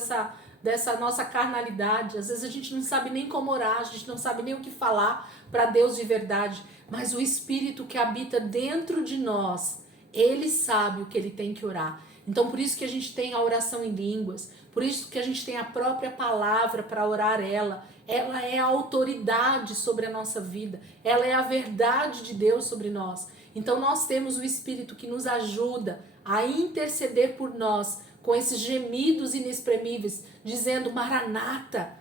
dessa nossa carnalidade. Às vezes a gente não sabe nem como orar, a gente não sabe nem o que falar para Deus de verdade. Mas o Espírito que habita dentro de nós, ele sabe o que ele tem que orar. Então por isso que a gente tem a oração em línguas, por isso que a gente tem a própria palavra para orar ela. Ela é a autoridade sobre a nossa vida, ela é a verdade de Deus sobre nós. Então nós temos o Espírito que nos ajuda a interceder por nós com esses gemidos inexprimíveis, dizendo: Maranata,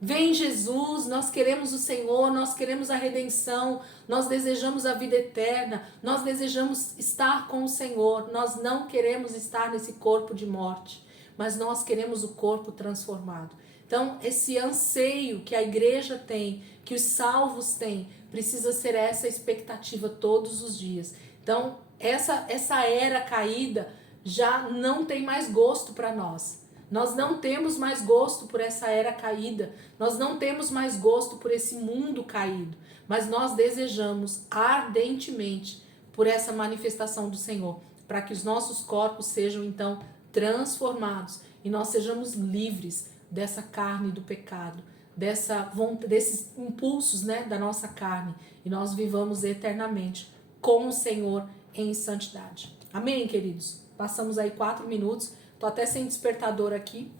vem Jesus, nós queremos o Senhor, nós queremos a redenção, nós desejamos a vida eterna, nós desejamos estar com o Senhor, nós não queremos estar nesse corpo de morte, mas nós queremos o corpo transformado. Então, esse anseio que a igreja tem, que os salvos têm, precisa ser essa expectativa todos os dias. Então, essa era caída já não tem mais gosto para nós. Nós não temos mais gosto por essa era caída. Nós não temos mais gosto por esse mundo caído. Mas nós desejamos ardentemente por essa manifestação do Senhor, para que os nossos corpos sejam então transformados e nós sejamos livres dessa carne do pecado, desses impulsos, né, da nossa carne, e nós vivamos eternamente com o Senhor em santidade. Amém, queridos? Passamos aí 4 minutos, tô até sem despertador aqui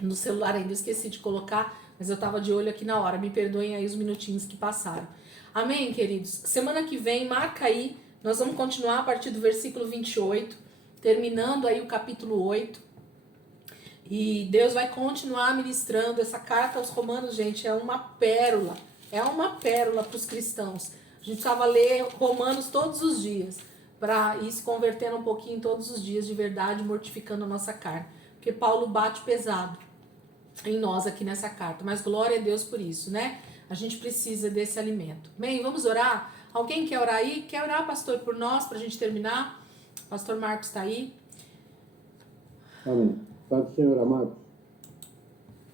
no celular ainda, esqueci de colocar, mas eu tava de olho aqui na hora, me perdoem aí os minutinhos que passaram. Amém, queridos? Semana que vem, marca aí, nós vamos continuar a partir do versículo 28, terminando aí o capítulo 8, e Deus vai continuar ministrando. Essa carta aos Romanos, gente, é uma pérola para os cristãos. A gente precisava ler Romanos todos os dias, para ir se convertendo um pouquinho todos os dias de verdade, mortificando a nossa carne. Porque Paulo bate pesado em nós aqui nessa carta. Mas glória a Deus por isso, né? A gente precisa desse alimento. Bem, vamos orar? Alguém quer orar aí? Quer orar, pastor, por nós, para a gente terminar? Pastor Marcos está aí. Amém. Pai do Senhor, amados,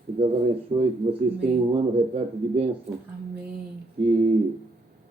que Deus abençoe, que vocês tenham um ano repleto de bênção. Amém. Que